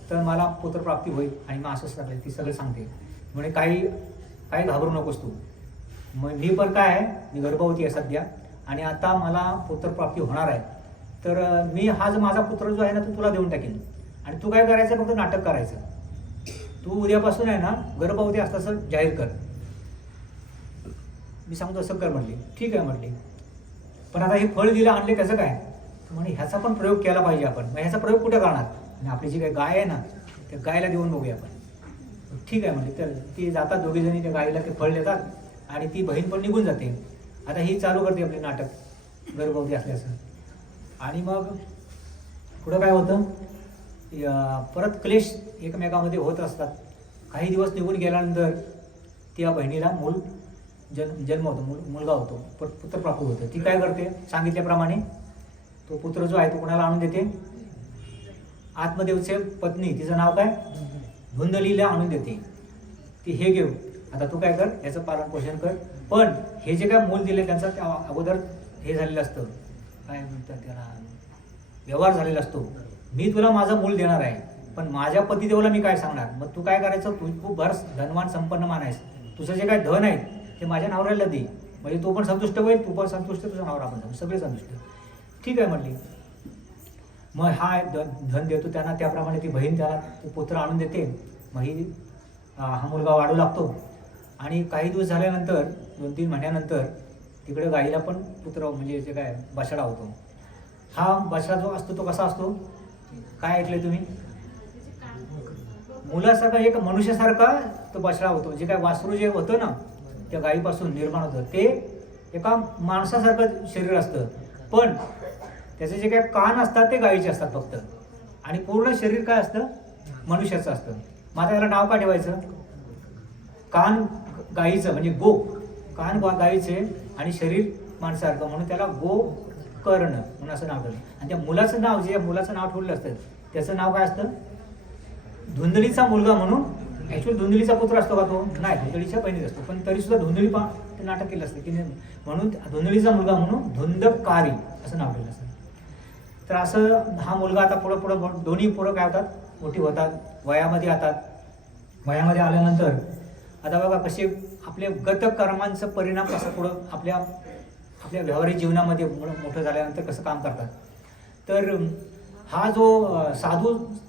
तर मला पुत्रप्राप्ती होईल आणि मग असं सगळं ती सगळं सांगते. म्हणजे काही घाबरू नकोस तू. मग मी पण काय आहे, मी गर्भवती आहे सध्या आणि आता मला पुत्रप्राप्ती होणार आहे. तर मी हा जो माझा पुत्र जो आहे ना तो तुला देऊन टाकेन आणि तू काय करायचं, फक्त नाटक करायचं. तू उद्यापासून आहे ना गर्भवती असं जाहीर कर. मी सांगतो असं कर म्हटली. ठीक आहे म्हटली. पण आता हे फळ दिलं आणले त्याचं काय? म्हणे ह्याचा पण प्रयोग केला पाहिजे आपण. मग ह्याचा प्रयोग कुठं करणार? आणि आपली जी काही गाय आहे ना त्या गायला देऊन बघूया आपण. ठीक आहे म्हटली. तर ती जातात दोघीजणी, त्या गायीला ते फळ देतात आणि ती बहीण पण निघून जाते. आता ही चालू करते आपले नाटक गर्भवती असल्याचं. आणि मग पुढं काय होतं, परत क्लेश एकमेकामध्ये होत असतात. काही दिवस निघून गेल्यानंतर त्या बहिणीला जन्म होतो, मुलगा होतो, पुत्रप्राप्त होतं. ती काय करते, सांगितल्याप्रमाणे तो पुत्र जो आहे तो कोणाला आणून देते, आत्मदेवचे पत्नी, तिचं नाव काय, धुंदलीला आणून देते. ती हे घेऊ, आता तू काय कर, याचं पालन पोषण कर. पण हे जे काय मूल दिले त्यांचा त्या अगोदर हे झालेलं असतं, काय म्हणतात त्याला, व्यवहार झालेला असतो. मी तुला माझं मूल देणार आहे, पण माझ्या पतिदेवाला मी काय सांगणार. मग तू काय करायचं, तू खूप भर धनवान संपन्न मानायस, तुझं जे काय धन आहे ते माझ्या नवऱ्याला दे, म्हणजे तो पण संतुष्ट होईल, तू पण संतुष्ट, तुझा नवरा पण सगळे संतुष्ट. ठीक आहे म्हटली. मग हा धन देतो त्यांना, त्याप्रमाणे ती बहीण त्याला पुत्र आणून देते. मग हा मुलगा वाढू लागतो आणि काही दिवस झाल्यानंतर 2-3 महिन्यानंतर तिकडे गाईला पण पुत्र म्हणजे जे काय बछडा होतो. हा बछडा जो असतो तो कसा असतो, काय ऐकले तुम्ही, मुलासारखा, एक मनुष्यासारखा तो बछडा होतो. जे काय वासरू जे होतं ना त्या गाईपासून निर्माण होतं ते एका माणसासारखं शरीर असतं, पण त्याचे जे काय कान असतात ते गाईचे असतात फक्त, आणि पूर्ण शरीर काय असतं, मनुष्याचं असतं. मग आता याला नाव का ठेवायचं, कान गाईचं म्हणजे गो, कान गाईचे आणि शरीर माणसासारखं, म्हणून त्याला गोकर्ण म्हणून असं नाव ठेवलं. आणि त्या मुलाचं नाव, जे मुलाचं नाव ठेवलं असतं त्याचं नाव काय असतं, धुंदलीचा मुलगा म्हणून. ॲक्च्युअली धुंदलीचा पुत्र असतो का तो, नाही, धुंदलीच्या बहिणीच असतो, पण तरी सुद्धा धुंदली ते नाटक केलं असतं की म्हणून धुंदलीचा मुलगा म्हणून धुंदकारी असं नाव ठेवलं असतं. तर असं हा मुलगा आता पुढं दोन्ही पोरं काय होतात, मोठी होतात, वयामध्ये येतात. वयामध्ये आल्यानंतर आता बघा कसे आपले गत कर्मांचा परिणाम कसा पुढं आपल्या व्यावहारिक जीवनामध्ये मोठं झाल्यानंतर कसं काम करतात. तर हा जो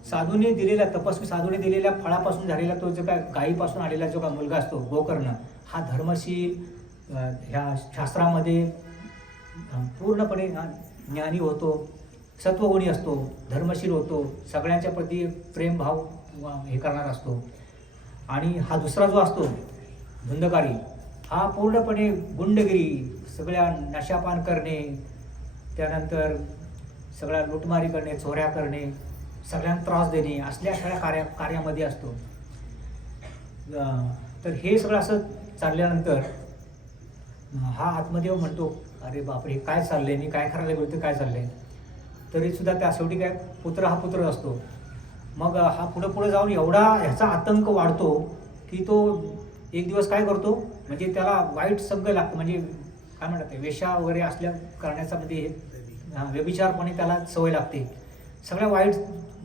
साधूने दिलेल्या, तपस्वी साधूने दिलेल्या फळापासून झालेला तो जो काय गायीपासून आलेला जो काय मुलगा असतो गोकर्ण, हा धर्मशील, ह्या शास्त्रामध्ये पूर्णपणे ज्ञानी होतो, सत्वगुणी असतो, धर्मशील होतो, सगळ्यांच्या प्रती प्रेमभाव हे करणारा असतो. आणि हा दुसरा जो असतो धुंदकारी, हा पूर्णपणे गुंडगिरी, सगळ्या नशापान करणे, त्यानंतर सगळ्या लुटमारी करणे, चोऱ्या करणे, सगळ्यांना त्रास देणे, असल्या सगळ्या कार्यामध्ये असतो. तर हे सगळं असं चालल्यानंतर हा आत्मदेव म्हणतो, अरे बापरे हे काय चाललंय, मी काय करायला बोलतो, काय चाललंय. तरी सुद्धा त्या शेवटी काय, पुत्र हा पुत्र असतो. मग हा पुढं जाऊन एवढा ह्याचा आतंक वाढतो की तो एक दिवस काय करतो, म्हणजे त्याला वाईट सगळं लागतं, म्हणजे काय म्हणतात ते, वेश्या वगैरे असल्या करण्याचा मध्ये व्यभिचारपणे त्याला सवय लागते. सगळ्या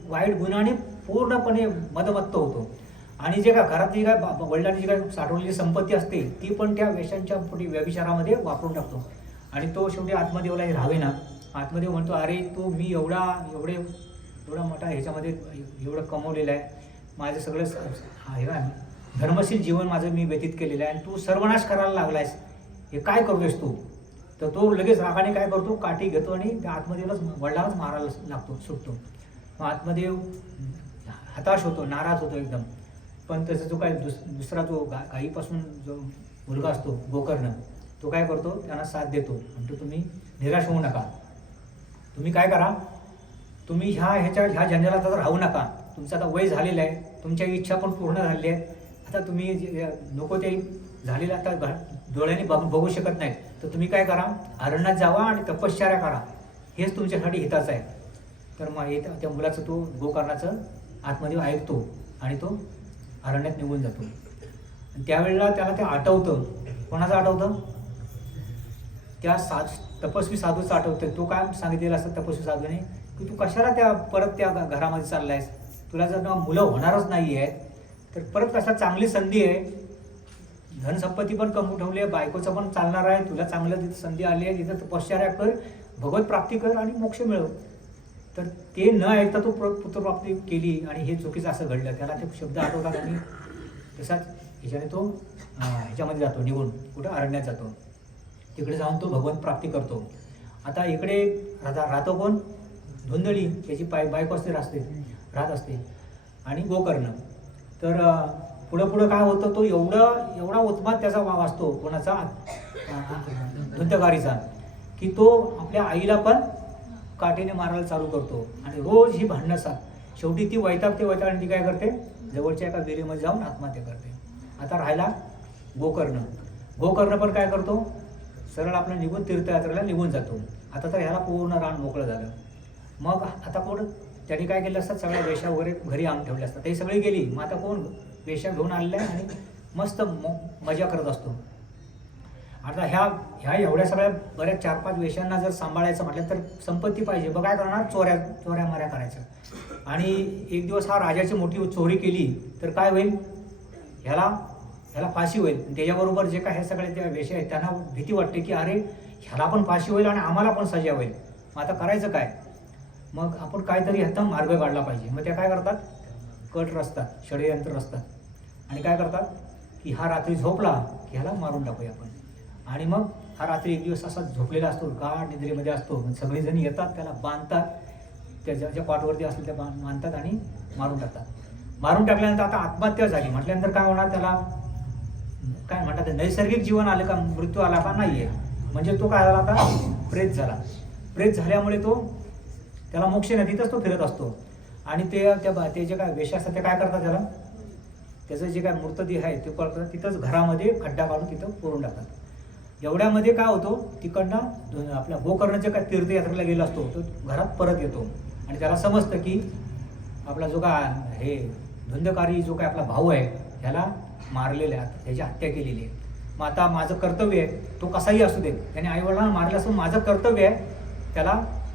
वाईट गुणाने पूर्णपणे मदमत्त होतो. आणि जे काय घरातली काय वडिलांनी जी काय साठवलेली संपत्ती असते ती पण त्या वेश्यांच्या व्यभिचारामध्ये वापरून टाकतो. आणि तो शेवटी आत्मदेवलाही राहावे ना, आत्मदेव म्हणतो, अरे तू मी एवढा मोठा ह्याच्यामध्ये एवढं कमवलेलं आहे, माझं सगळं हे काय धर्मशील जीवन माझं मी व्यतीत केलेलं आहे, आणि तू सर्वनाश करायला लागलायस, हे काय करतोयस तू. तर तो लगेच रागाने काय करतो, काठी घेतो आणि त्या आत्मदेवलाच वडिलांनाच मारायला लागतो, सुटतो. मग आत्मदेव हताश होतो, नाराज होतो एकदम. पण त्याचा जो काय दुसरा जो गाईपासून जो मुलगा असतो गोकर्ण, तो काय करतो, त्यांना साथ देतो, म्हणतो तुम्ही निराश होऊ नका, तुम्ही काय करा, तुम्ही ह्या जंजालात आता राहू नका, तुमचं आता वय झालेलं आहे, तुमच्या इच्छा पण पूर्ण झालेली आहे, आता तुम्ही नको ते झालेलं आता डोळ्याने बघू शकत नाहीत, तर तुम्ही काय करा, अरण्यात जावा आणि तपश्चर्या करा, हेच तुमच्यासाठी हिताचं आहे. तर मग हे त्या मुलाचं तो गोकर्णाचं आत्मदेव ऐकतो आणि तो अरण्यात निघून जातो. आणि त्यावेळेला त्याला ते आठवतं. कोणाचं आठवतं? त्या तपस्वी साधूचं आठवतं. तो काय सांगितलेलं असतं तपस्वी साधूने की तू कशाला परत त्या घरामध्ये चाललायस, तुला जर मुलं होणारच नाही आहेत तर परत कशा, चांगली संधी आहे, धनसंपत्ती पण कमवून ठेवली आहे, बायकोचं पण चालणार आहे, तुला चांगलं तिथं संधी आली आहे, तिथं तपश्चर्या कर, भगवत प्राप्ती कर आणि मोक्ष मिळव. तर ते न ऐकता तो पुत्रप्राप्ती केली आणि हे चुकीचं असं घडलं. त्याला ते शब्द आठवतात आणि तसाच ह्याच्याने तो ह्याच्यामध्ये जातो, निघून कुठं अरण्यात जातो. तिकडे जाऊन तो भगवत प्राप्ती करतो. आता इकडे राहतो कोण? धुंदळी, त्याची बायको राहत असते आणि गोकर्ण. तर पुढं काय होतं, तो एवढा उत्माद त्याचा वाचतो कोणाचा, धुंदकारीचा, की तो आपल्या आईला पण काठीने मारायला चालू करतो आणि रोज ही भांडणं शेवटी ती वैतागते आणि ती काय करते, जवळच्या एका विहिरीमध्ये जाऊन आत्महत्या करते. आता राहिला गोकर्ण पण काय करतो, सरळ आपलं निघून तीर्थयात्रेला निघून जातो. आता तर ह्याला पूर्ण रान मोकळं झालं. मग आता कोण, त्यांनी काय केलं असतात, सगळ्या वेशा वगैरे घरी आणून ठेवल्या असतात, ते सगळी गेली. मग आता कोण वेशा घेऊन आलेल्या आहे आणि मस्त मजा करत असतो. आता ह्या एवढ्या सगळ्या बऱ्याच 4-5 वेशांना जर सांभाळायचं म्हटलं तर संपत्ती पाहिजे. बघ काय करणार, चोऱ्या माऱ्या करायचं. आणि एक दिवस हा राजाची मोठी चोरी केली तर काय होईल, ह्याला फाशी होईल. त्याच्याबरोबर जे काय हे सगळे त्या वेशा आहेत त्यांना भीती वाटते की अरे ह्याला पण फाशी होईल आणि आम्हाला पण सजा होईल. मग आता करायचं काय, मग आपण काहीतरी ह्याचा मार्ग काढला पाहिजे. मग त्या काय करतात, कट रचतात, षडयंत्र रचतात आणि काय करतात की हा रात्री झोपला की ह्याला मारून टाकूया आपण. आणि मग हा रात्री एक दिवस असा झोपलेला असतो, गाढ निद्रेमध्ये असतो. सगळेजण येतात, त्याला बांधतात, त्याच्या ज्या पाठवरती असतील त्या बांधतात आणि मारून टाकतात. मारून टाकल्यानंतर आता आत्महत्या झाली म्हटल्यानंतर काय होणार, त्याला काय म्हणतात, नैसर्गिक जीवन आलं का, मृत्यू आला का, नाही आहे. म्हणजे तो काय झाला, आता प्रेत झाला. प्रेत झाल्यामुळे त्याला मोक्ष नाही, तिथंच तो फिरत असतो. आणि ते जे काय वेश असतात ते काय करतात, त्याचं जे काय मूर्तदेह आहे ते करतात तिथंच घरामध्ये खड्डा काढून तिथं पुरून टाकतात. एवढ्यामध्ये काय होतो, तिकडनं आपल्या गोकर्णाच्या काय तीर्थयात्रेला गेला असतो तो घरात परत येतो आणि त्याला समजतं की आपला जो काय हे धुंदकारी जो काय आपला भाऊ आहे ह्याला मारलेला आहे, त्याची हत्या केलेली आहे. मग आता माझं कर्तव्य आहे, तो कसाही असू दे, त्याने आईवडिलांना मारलं असं माझं कर्तव्य आहे,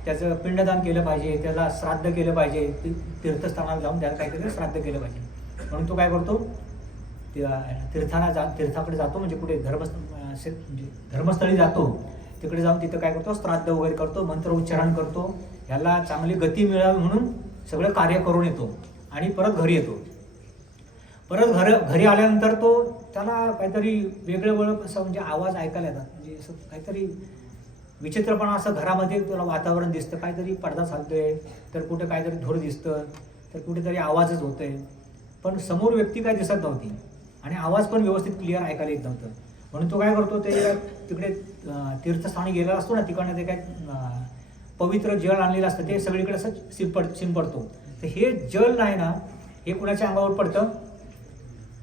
त्याचं पिंडदान केलं पाहिजे, त्याला श्राद्ध केलं पाहिजे, तीर्थस्थानाला जाऊन त्याला काहीतरी श्राद्ध केलं पाहिजे. म्हणून तो काय करतो, तीर्थाकडे जातो, म्हणजे कुठे धर्मस्थळी जातो. तिकडे जाऊन तिथं काय करतो, श्राद्ध वगैरे करतो, मंत्र उच्चारण करतो, ह्याला चांगली गती मिळावी म्हणून सगळं कार्य करून येतो आणि परत घरी येतो. परत घरी आल्यानंतर त्याला काहीतरी वेगळं असं म्हणजे आवाज ऐकायला येतात, म्हणजे असं काहीतरी विचित्रपणा असं घरामध्ये तुला वातावरण दिसतं, काहीतरी पडदा चालतोय, तर कुठे काहीतरी धूर दिसतं, तर कुठेतरी आवाजच होतोय, पण समोर व्यक्ती काय दिसत नव्हती आणि आवाज पण व्यवस्थित क्लिअर ऐकायला येत नव्हतं. म्हणून तो काय करतो, ते तिकडे तीर्थस्थानी गेलेला असतो ना, तिकडनं ते काय पवित्र जल आणलेलं असतं ते सगळीकडे असं शिंपडतो. तर हे जल नाही ना, हे कुणाच्या अंगावर पडतं,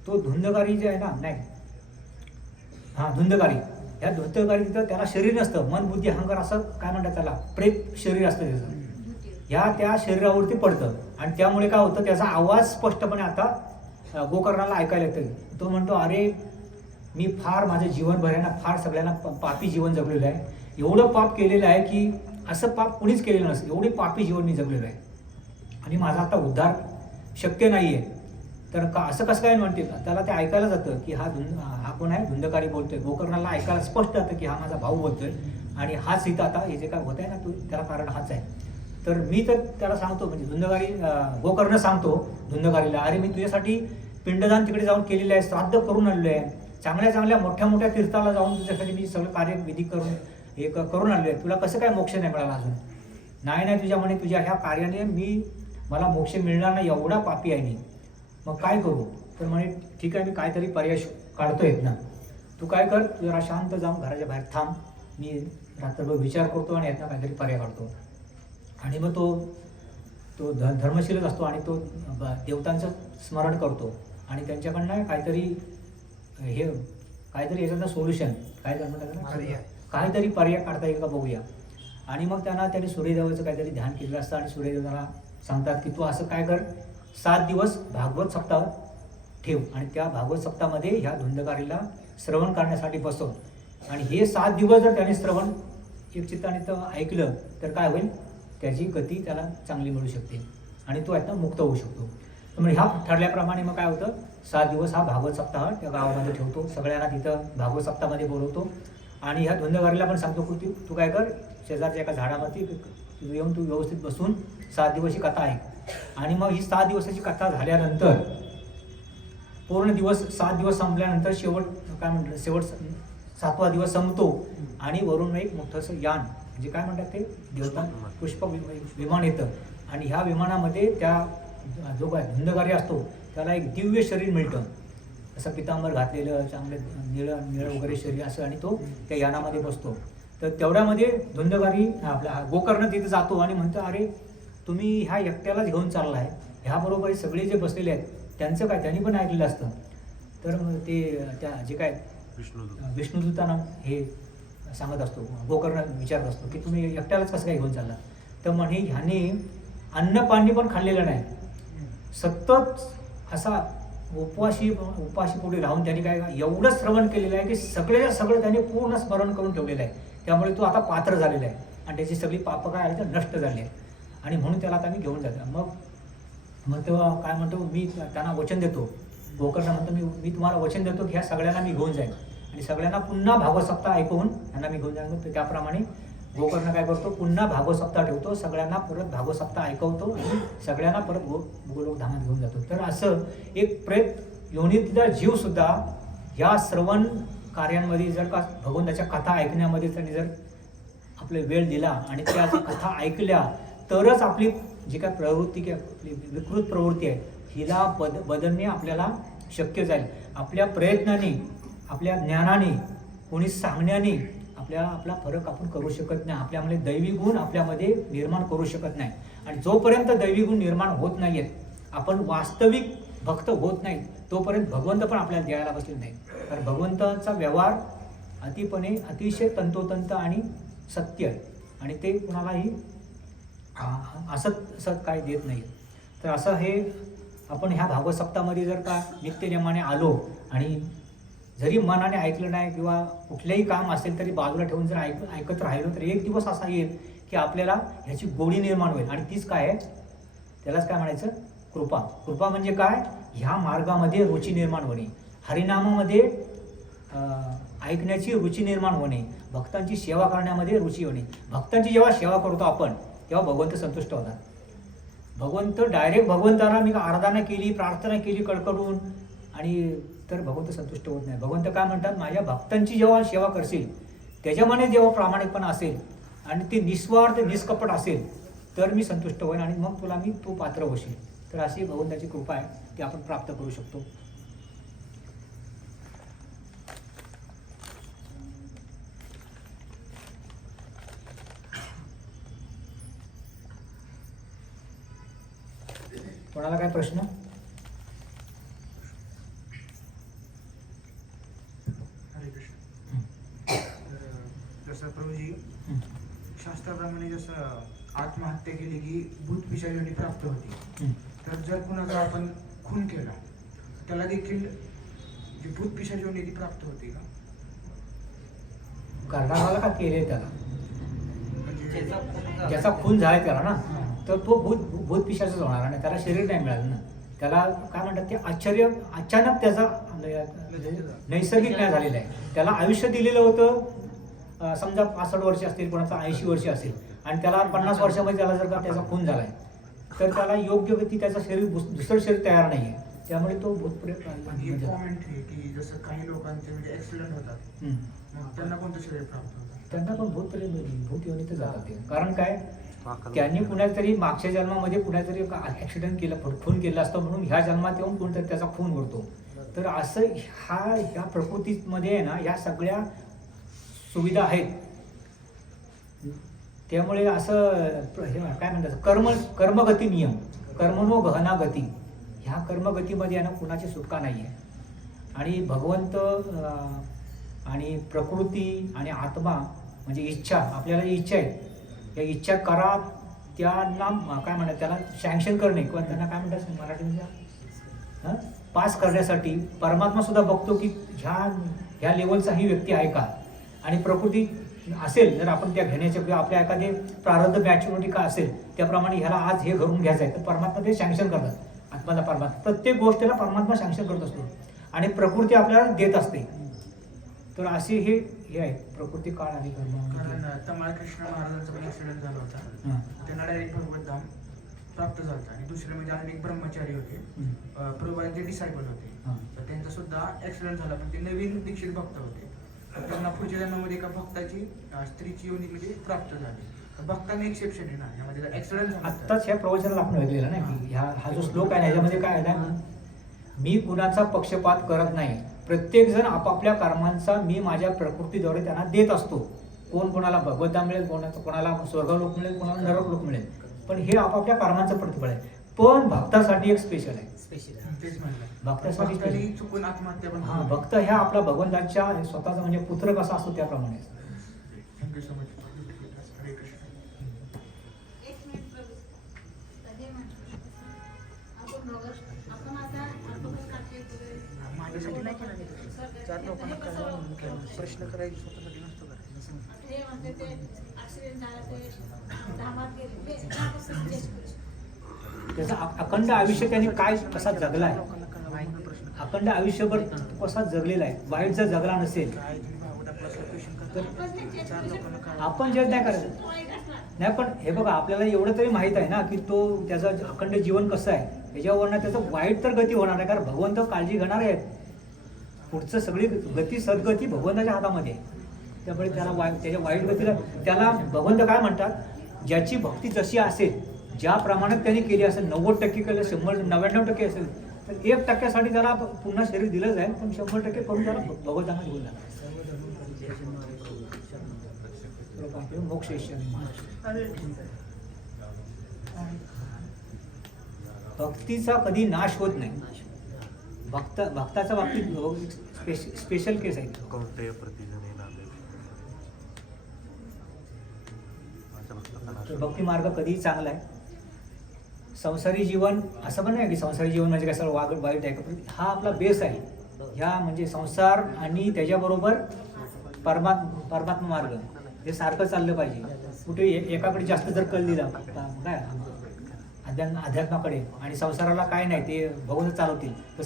तो धुंदकारी जे आहे ना, नाही धुंदकारी, ह्या धुंदकारी तिथं त्याला शरीर नसतं, मन बुद्धी अहंकार असं काय म्हणतात त्याला, प्रेत शरीर असतं त्याचं, त्या शरीरावरती पडतं आणि त्यामुळे काय होतं, त्याचा आवाज स्पष्टपणे आता गोकर्णाला ऐकायला येतं. तो म्हणतो अरे मी माझं जीवनभर आहे ना फार सगळ्यांना पापी जीवन जगलेलं आहे, एवढं पाप केलेलं आहे की असं पाप कुणीच केलेलं नसतं, एवढे पापी जीवन मी जगलेलं आहे आणि माझा आता उद्धार शक्य नाही आहे. तर असं कसं काय म्हणते, त्याला ते ऐकायला जातं की हा कोण आहे, धुंदकारी बोलतोय. गोकर्णाला ऐकायला स्पष्ट जातं की हा माझा भाऊ बोलतोय आणि हाच इथं आता हे जे काय होत आहे ना, त्याला कारण हाच आहे. तर मी तर त्याला सांगतो, म्हणजे गोकर्ण सांगतो धुंदकारीला, अरे मी तुझ्यासाठी पिंडदान तिकडे जाऊन केलेलं आहे, श्राद्ध करून आणलं आहे, चांगल्या मोठ्या तीर्थाला जाऊन तुझ्यासाठी मी सगळं कार्य विधी करून आणले आहे, तुला कसं काय मोक्ष नाही मिळाला अजून. नाही तुझ्या ह्या कार्याने मला मोक्ष मिळणार नाही, एवढा पापी आहे मी, मग काय करू. तर म्हणे ठीक आहे, मी काहीतरी पर्याय काढतो येत ना, तू काय कर, तू जरा शांत जाऊन घराच्या बाहेर थांब, मी रात्रभर विचार करतो आणि यातनं काहीतरी पर्याय काढतो. आणि मग तो धर्मशीलच असतो आणि तो देवतांचं स्मरण करतो आणि त्यांच्याकडनं काहीतरी याच्यातनं सोल्युशन काहीतरी पर्याय काढता येईल का बघूया. आणि मग त्यांनी सूर्यदेवाचं काहीतरी ध्यान केलेलं असतं आणि सूर्यदेव त्यांना सांगतात की तू असं काय कर, 7 दिवस भागवत सप्ताह ठेव आणि त्या भागवत सप्ताहामध्ये ह्या धुंदकारीला श्रवण करण्यासाठी बसव. आणि हे 7 दिवस जर त्याने श्रवण एकचित्ताने तर ऐकलं तर काय होईल, त्याची गती त्याला चांगली मिळू शकते आणि तो यातनं मुक्त होऊ शकतो. त्यामुळे ह्या ठरल्याप्रमाणे मग काय होतं, 7 दिवस हा भागवत सप्ताह त्या गावामध्ये ठेवतो. सगळ्यांना तिथं भागवत सप्ताहामध्ये बोलवतो आणि ह्या धुंदगारीला पण सांगतो की तू काय कर, शेजारच्या एका झाडावरती येऊन तू व्यवस्थित बसून 7 दिवस ही कथा ऐक. आणि मग ही 7 दिवसाची कथा झाल्यानंतर पूर्ण दिवस 7 दिवस संपल्यानंतर शेवट काय म्हणतात, शेवट 7वा दिवस संपतो आणि वरून एक मोठंसं यान म्हणजे काय म्हणतात ते देवता पुष्प विमान येतं आणि ह्या विमानामध्ये त्या जो काय धुंदगारी असतो त्याला एक दिव्य शरीर मिळतं, असं पितांबर घातलेलं चांगलं निळं वगैरे शरीर असं, आणि तो त्या यानामध्ये बसतो. तर तेवढ्यामध्ये धुंदगारी आपला गोकर्ण तिथे जातो आणि म्हणतो, अरे तुम्ही ह्या एकट्यालाच घेऊन चालला आहे, ह्याबरोबर सगळे जे बसलेले आहेत त्यांचं काय, त्यांनी पण ऐकलेलं असतं. तर ते त्या जे काय विष्णुदूतांना हे सांगत असतो, गोकर्ण विचारत असतो की तुम्ही एकट्यालाच कसं काय घेऊन चालला. तर म्हणे ह्याने अन्न पाणी पण खाल्लेलं नाही, सतत असा उपाशी पोटी राहून त्यांनी काय एवढं श्रवण केलेलं आहे की सगळं त्याने पूर्ण स्मरण करून ठेवलेलं आहे. त्यामुळे तो आता पात्र झालेला आहे आणि त्याची सगळी पापं काय आली तर नष्ट झाली आहे आणि म्हणून त्याला आता मी घेऊन जातो. मग तेव्हा काय म्हणतो, मी त्यांना वचन देतो, गोकर्ण म्हणतो मी तुम्हाला वचन देतो की ह्या सगळ्यांना मी घेऊन जाईन आणि सगळ्यांना पुन्हा भागवत सप्ताह ऐकवून त्यांना मी घेऊन जाईन. तर त्याप्रमाणे गोकर्ण काय करतो, पुन्हा भागवत सप्ताह ठेवतो, सगळ्यांना परत भागवत सप्ताह ऐकवतो आणि सगळ्यांना परत गोलोक धामात घेऊन जातो. तर असं एक प्रेत योनीतला जीव सुद्धा या श्रवण कार्यांमध्ये जर का भगवंताच्या कथा ऐकण्यामध्ये त्यांनी जर आपले वेळ दिला आणि त्या कथा ऐकल्या तरच आपली जी काय प्रवृत्ती किंवा आपली विकृत प्रवृत्ती आहे हिला बदलणे आपल्याला शक्य जाईल. आपल्या प्रयत्नाने, आपल्या ज्ञानाने, कोणी सांगण्याने आपला फरक आपण करू शकत नाही. आपल्यामध्ये दैवी गुण आपल्यामध्ये निर्माण करू शकत नाही आणि जोपर्यंत दैवी गुण निर्माण होत नाही आहेत, आपण वास्तविक भक्त होत नाही, तोपर्यंत भगवंत पण आपल्याला द्यायला बसले नाही. कारण भगवंताचा व्यवहार अतिशय तंतोतंत आणि सत्य आहे आणि ते कुणालाही असत काय देत नाही. तर असं हे आपण ह्या भागवत सप्ताहामध्ये जर का नित्यनेमाने आलो आणि जरी मनाने ऐकलं नाही किंवा कुठलेही काम असेल तरी बाजूला ठेवून जर ऐकत राहिलो तर एक दिवस असा येईल की आपल्याला ह्याची गोडी निर्माण होईल. आणि तीच काय आहे, त्यालाच काय म्हणायचं, कृपा. कृपा म्हणजे काय, ह्या मार्गामध्ये रुची निर्माण होणे, हरिनामामध्ये ऐकण्याची रुची निर्माण होणे, भक्तांची सेवा करण्यामध्ये रुची होणे. भक्तांची जेव्हा सेवा करतो आपण तेव्हा भगवंत संतुष्ट होतात. भगवंत डायरेक्ट भगवंताला मी आराधना केली, प्रार्थना केली कडकडून आणि तर भगवंत संतुष्ट होत नाही. भगवंत काय म्हणतात, माझ्या भक्तांची जेव्हा सेवा करशील, त्याच्यामध्ये जेव्हा प्रामाणिकपणा असेल आणि ते निस्वार्थ निष्कपट असेल तर मी संतुष्ट होईन आणि मग तुला मी तू पात्र होशील. तर अशी भगवंताची कृपा आहे, ती आपण प्राप्त करू शकतो. कोणाला काय प्रश्न? हरे कृष्ण. जसं प्रभूजी शास्त्राप्रमाणे जसं आत्महत्या केली की भूत पिशाचाने प्राप्त होती, तर जर कुणाचा आपण खून केला त्याला देखील जी भूत पिशाचाने ती प्राप्त होते का? करणाराला का केले त्याला, म्हणजे ज्याचा खून झालाय त्याला ना, तर तो भूत पिशाचच होणार आणि त्याला शरीर नाही मिळालं ना. त्याला काय म्हणतात ते अचानक त्याचा नैसर्गिक न्याय झालेला आहे. त्याला आयुष्य दिलेलं होतं, समजा 65 वर्ष असतील, कोणाचा 80 वर्ष असेल आणि त्याला 50 वर्षामध्ये त्याला जर का त्याचा खून झालाय तर त्याला योग्य गती त्याचं शरीर दुसरं शरीर तयार नाही आहे, त्यामुळे तो एक कॉमेंट आहे की जसं काही लोकांचे म्हणजे ऍक्सिडेंट होतात, मग त्यांना कोणतं शरीर प्राप्त होतं? त्यांना पण भूत योनीत जातात ते. कारण काय, त्यांनी कुणातरी मागच्या जन्मामध्ये कुणातरी ऍक्सिडेंट केलं, खून केलं असतं म्हणून ह्या जन्मात येऊन कोणतरी त्याचा खून उडतो. तर असं ह्या प्रकृतीमध्ये आहे ना, ह्या सगळ्या सुविधा आहेत. त्यामुळे असं काय म्हणतात, कर्मगती नियम, कर्मणो गहना गती, ह्या कर्मगतीमध्ये आहे ना कुणाची सुटका नाही आहे. आणि भगवंत आणि प्रकृती आणि आत्मा म्हणजे इच्छा, आपल्याला जी इच्छा आहे या इच्छा करा त्यांना काय म्हणतात त्याला सँक्शन करणे किंवा त्यांना काय म्हणतात मराठीमध्ये पास करण्यासाठी परमात्मा सुद्धा बघतो की ह्या लेवलचा ही व्यक्ती आहे का. आणि प्रकृती असेल जर आपण त्या घेण्याच्या किंवा आपल्या एखादे प्रारब्ध मॅच्युरिटी का असेल त्याप्रमाणे ह्याला आज हे घरून घ्यायचं आहे तर परमात्मा ते सँक्शन करतात. आत्माला परमात्मा प्रत्येक गोष्टीला परमात्मा सँक्शन करत असतो आणि प्रकृती आपल्याला देत असते. तर असे हे आहे प्रकृती काळ आणि कर्म. कारण तमाळ कृष्ण महाराजांचा पण ऍक्सिडेंट झाला होता. त्यांना डायरेक्ट भगवत धाम प्राप्त झालं होतं. आणि दुसरे म्हणजे अनेक ब्रह्मचारी होते, प्रभूचे डिसायपल होते, तर त्यांचा सुद्धा ऍक्सिडेंट झाला. पण ते नवीन दीक्षित भक्त होते. तर त्यांना पुढच्या जन्मामध्ये एका भक्ताची स्त्रीची योनीमध्ये प्राप्त झाली. तर भक्तांनी एक्सेप्शन आहे ना यामध्ये ऍक्सिडेंट झाला. आत्ताच ह्या प्रवचनाला आपण ऐकलेलं ना की हा जो श्लोक आहे ह्याच्यामध्ये काय आहे ना, मी कुणाचा पक्षपात करत नाही. प्रत्येक जण आपापल्या कर्मांचा मी माझ्या प्रकृतीद्वारे त्यांना देत असतो. कोण कोणाला भगवद्धाम मिळेल, कोणाला स्वर्गलोक मिळेल, कोणाला नरकलोक मिळेल, पण हे आपापल्या कर्मांचं प्रतिफळ आहे. पण भक्तासाठी एक स्पेशल आहे. तेच म्हणलं, भक्तासाठी भक्तांनी चुकून आत्महत्या पण हा भक्त ह्या आपला भगवंताच्या स्वतःचा म्हणजे पुत्र कसा असतो त्याप्रमाणे. Thank you so much. हरे कृष्ण. एक मिनिट प्रभू. हे म्हटलं आपण आपण आता माझ्यासाठी नाही केला नाही. चार लोकांना कळलं प्रश्न करायचे स्वतःसाठी नसतो करायचं. हे म्हणते ते ऍक्सिडेंट झाला ते धामात गेले हे त्यापासून त्याचं अखंड आयुष्य त्यांनी काय कसा जगलाय, लोकांना कळलं म्हणून प्रश्न अखंड आयुष्यभर तो कसा जगलेला आहे. वाईट जर जगला नसेल काय तुम्ही भावना आपला क्वेश्चन करता. चार लोकांना कळलं. आपण जज नाही करायचं. वाईट असणार. नाही पण हे बघा आपल्याला एवढं तरी माहित आहे ना की तो त्याचं अखंड जीवन कसं आहे. याच्यावरनं त्याचं वाईट तर गती होणार नाही, कारण भगवंत काळजी घेणार आहेत. पुढचं सगळी गती सद्गती भगवंताच्या हातामध्ये आहे. त्यामुळे त्याला त्याच्या वाईट गतीला त्याला भगवंत काय म्हणतात, ज्याची भक्ती जशी असेल ज्या प्रमाणात त्यांनी केली असेल 90% केलं, 99% असेल तर 1% त्याला पुन्हा शरीर दिलं जाईल, पण 100% करून त्याला भगवंतांना घेऊन जाणार. मोक्ष भक्तीचा कधी नाश होत नाही. भक्ताच्या बाबतीत स्पेशल केस आहे. कौंतेय प्रतिजने नांदे. तर भक्ती मार्ग कधीही चांगला आहे. संसारी जीवन असं पण नाही की संसारी जीवन म्हणजे काय सगळं वाईट आहे, पण हा आपला बेस आहे. ह्या म्हणजे संसार आणि त्याच्याबरोबर परमात्मा मार्ग हे सारखं चाललं पाहिजे. कुठे एकाकडे जास्त जर कल दिला काय अध्यात्माकडे आणि संसाराला काय नाही ते भगवंत चालवतील तर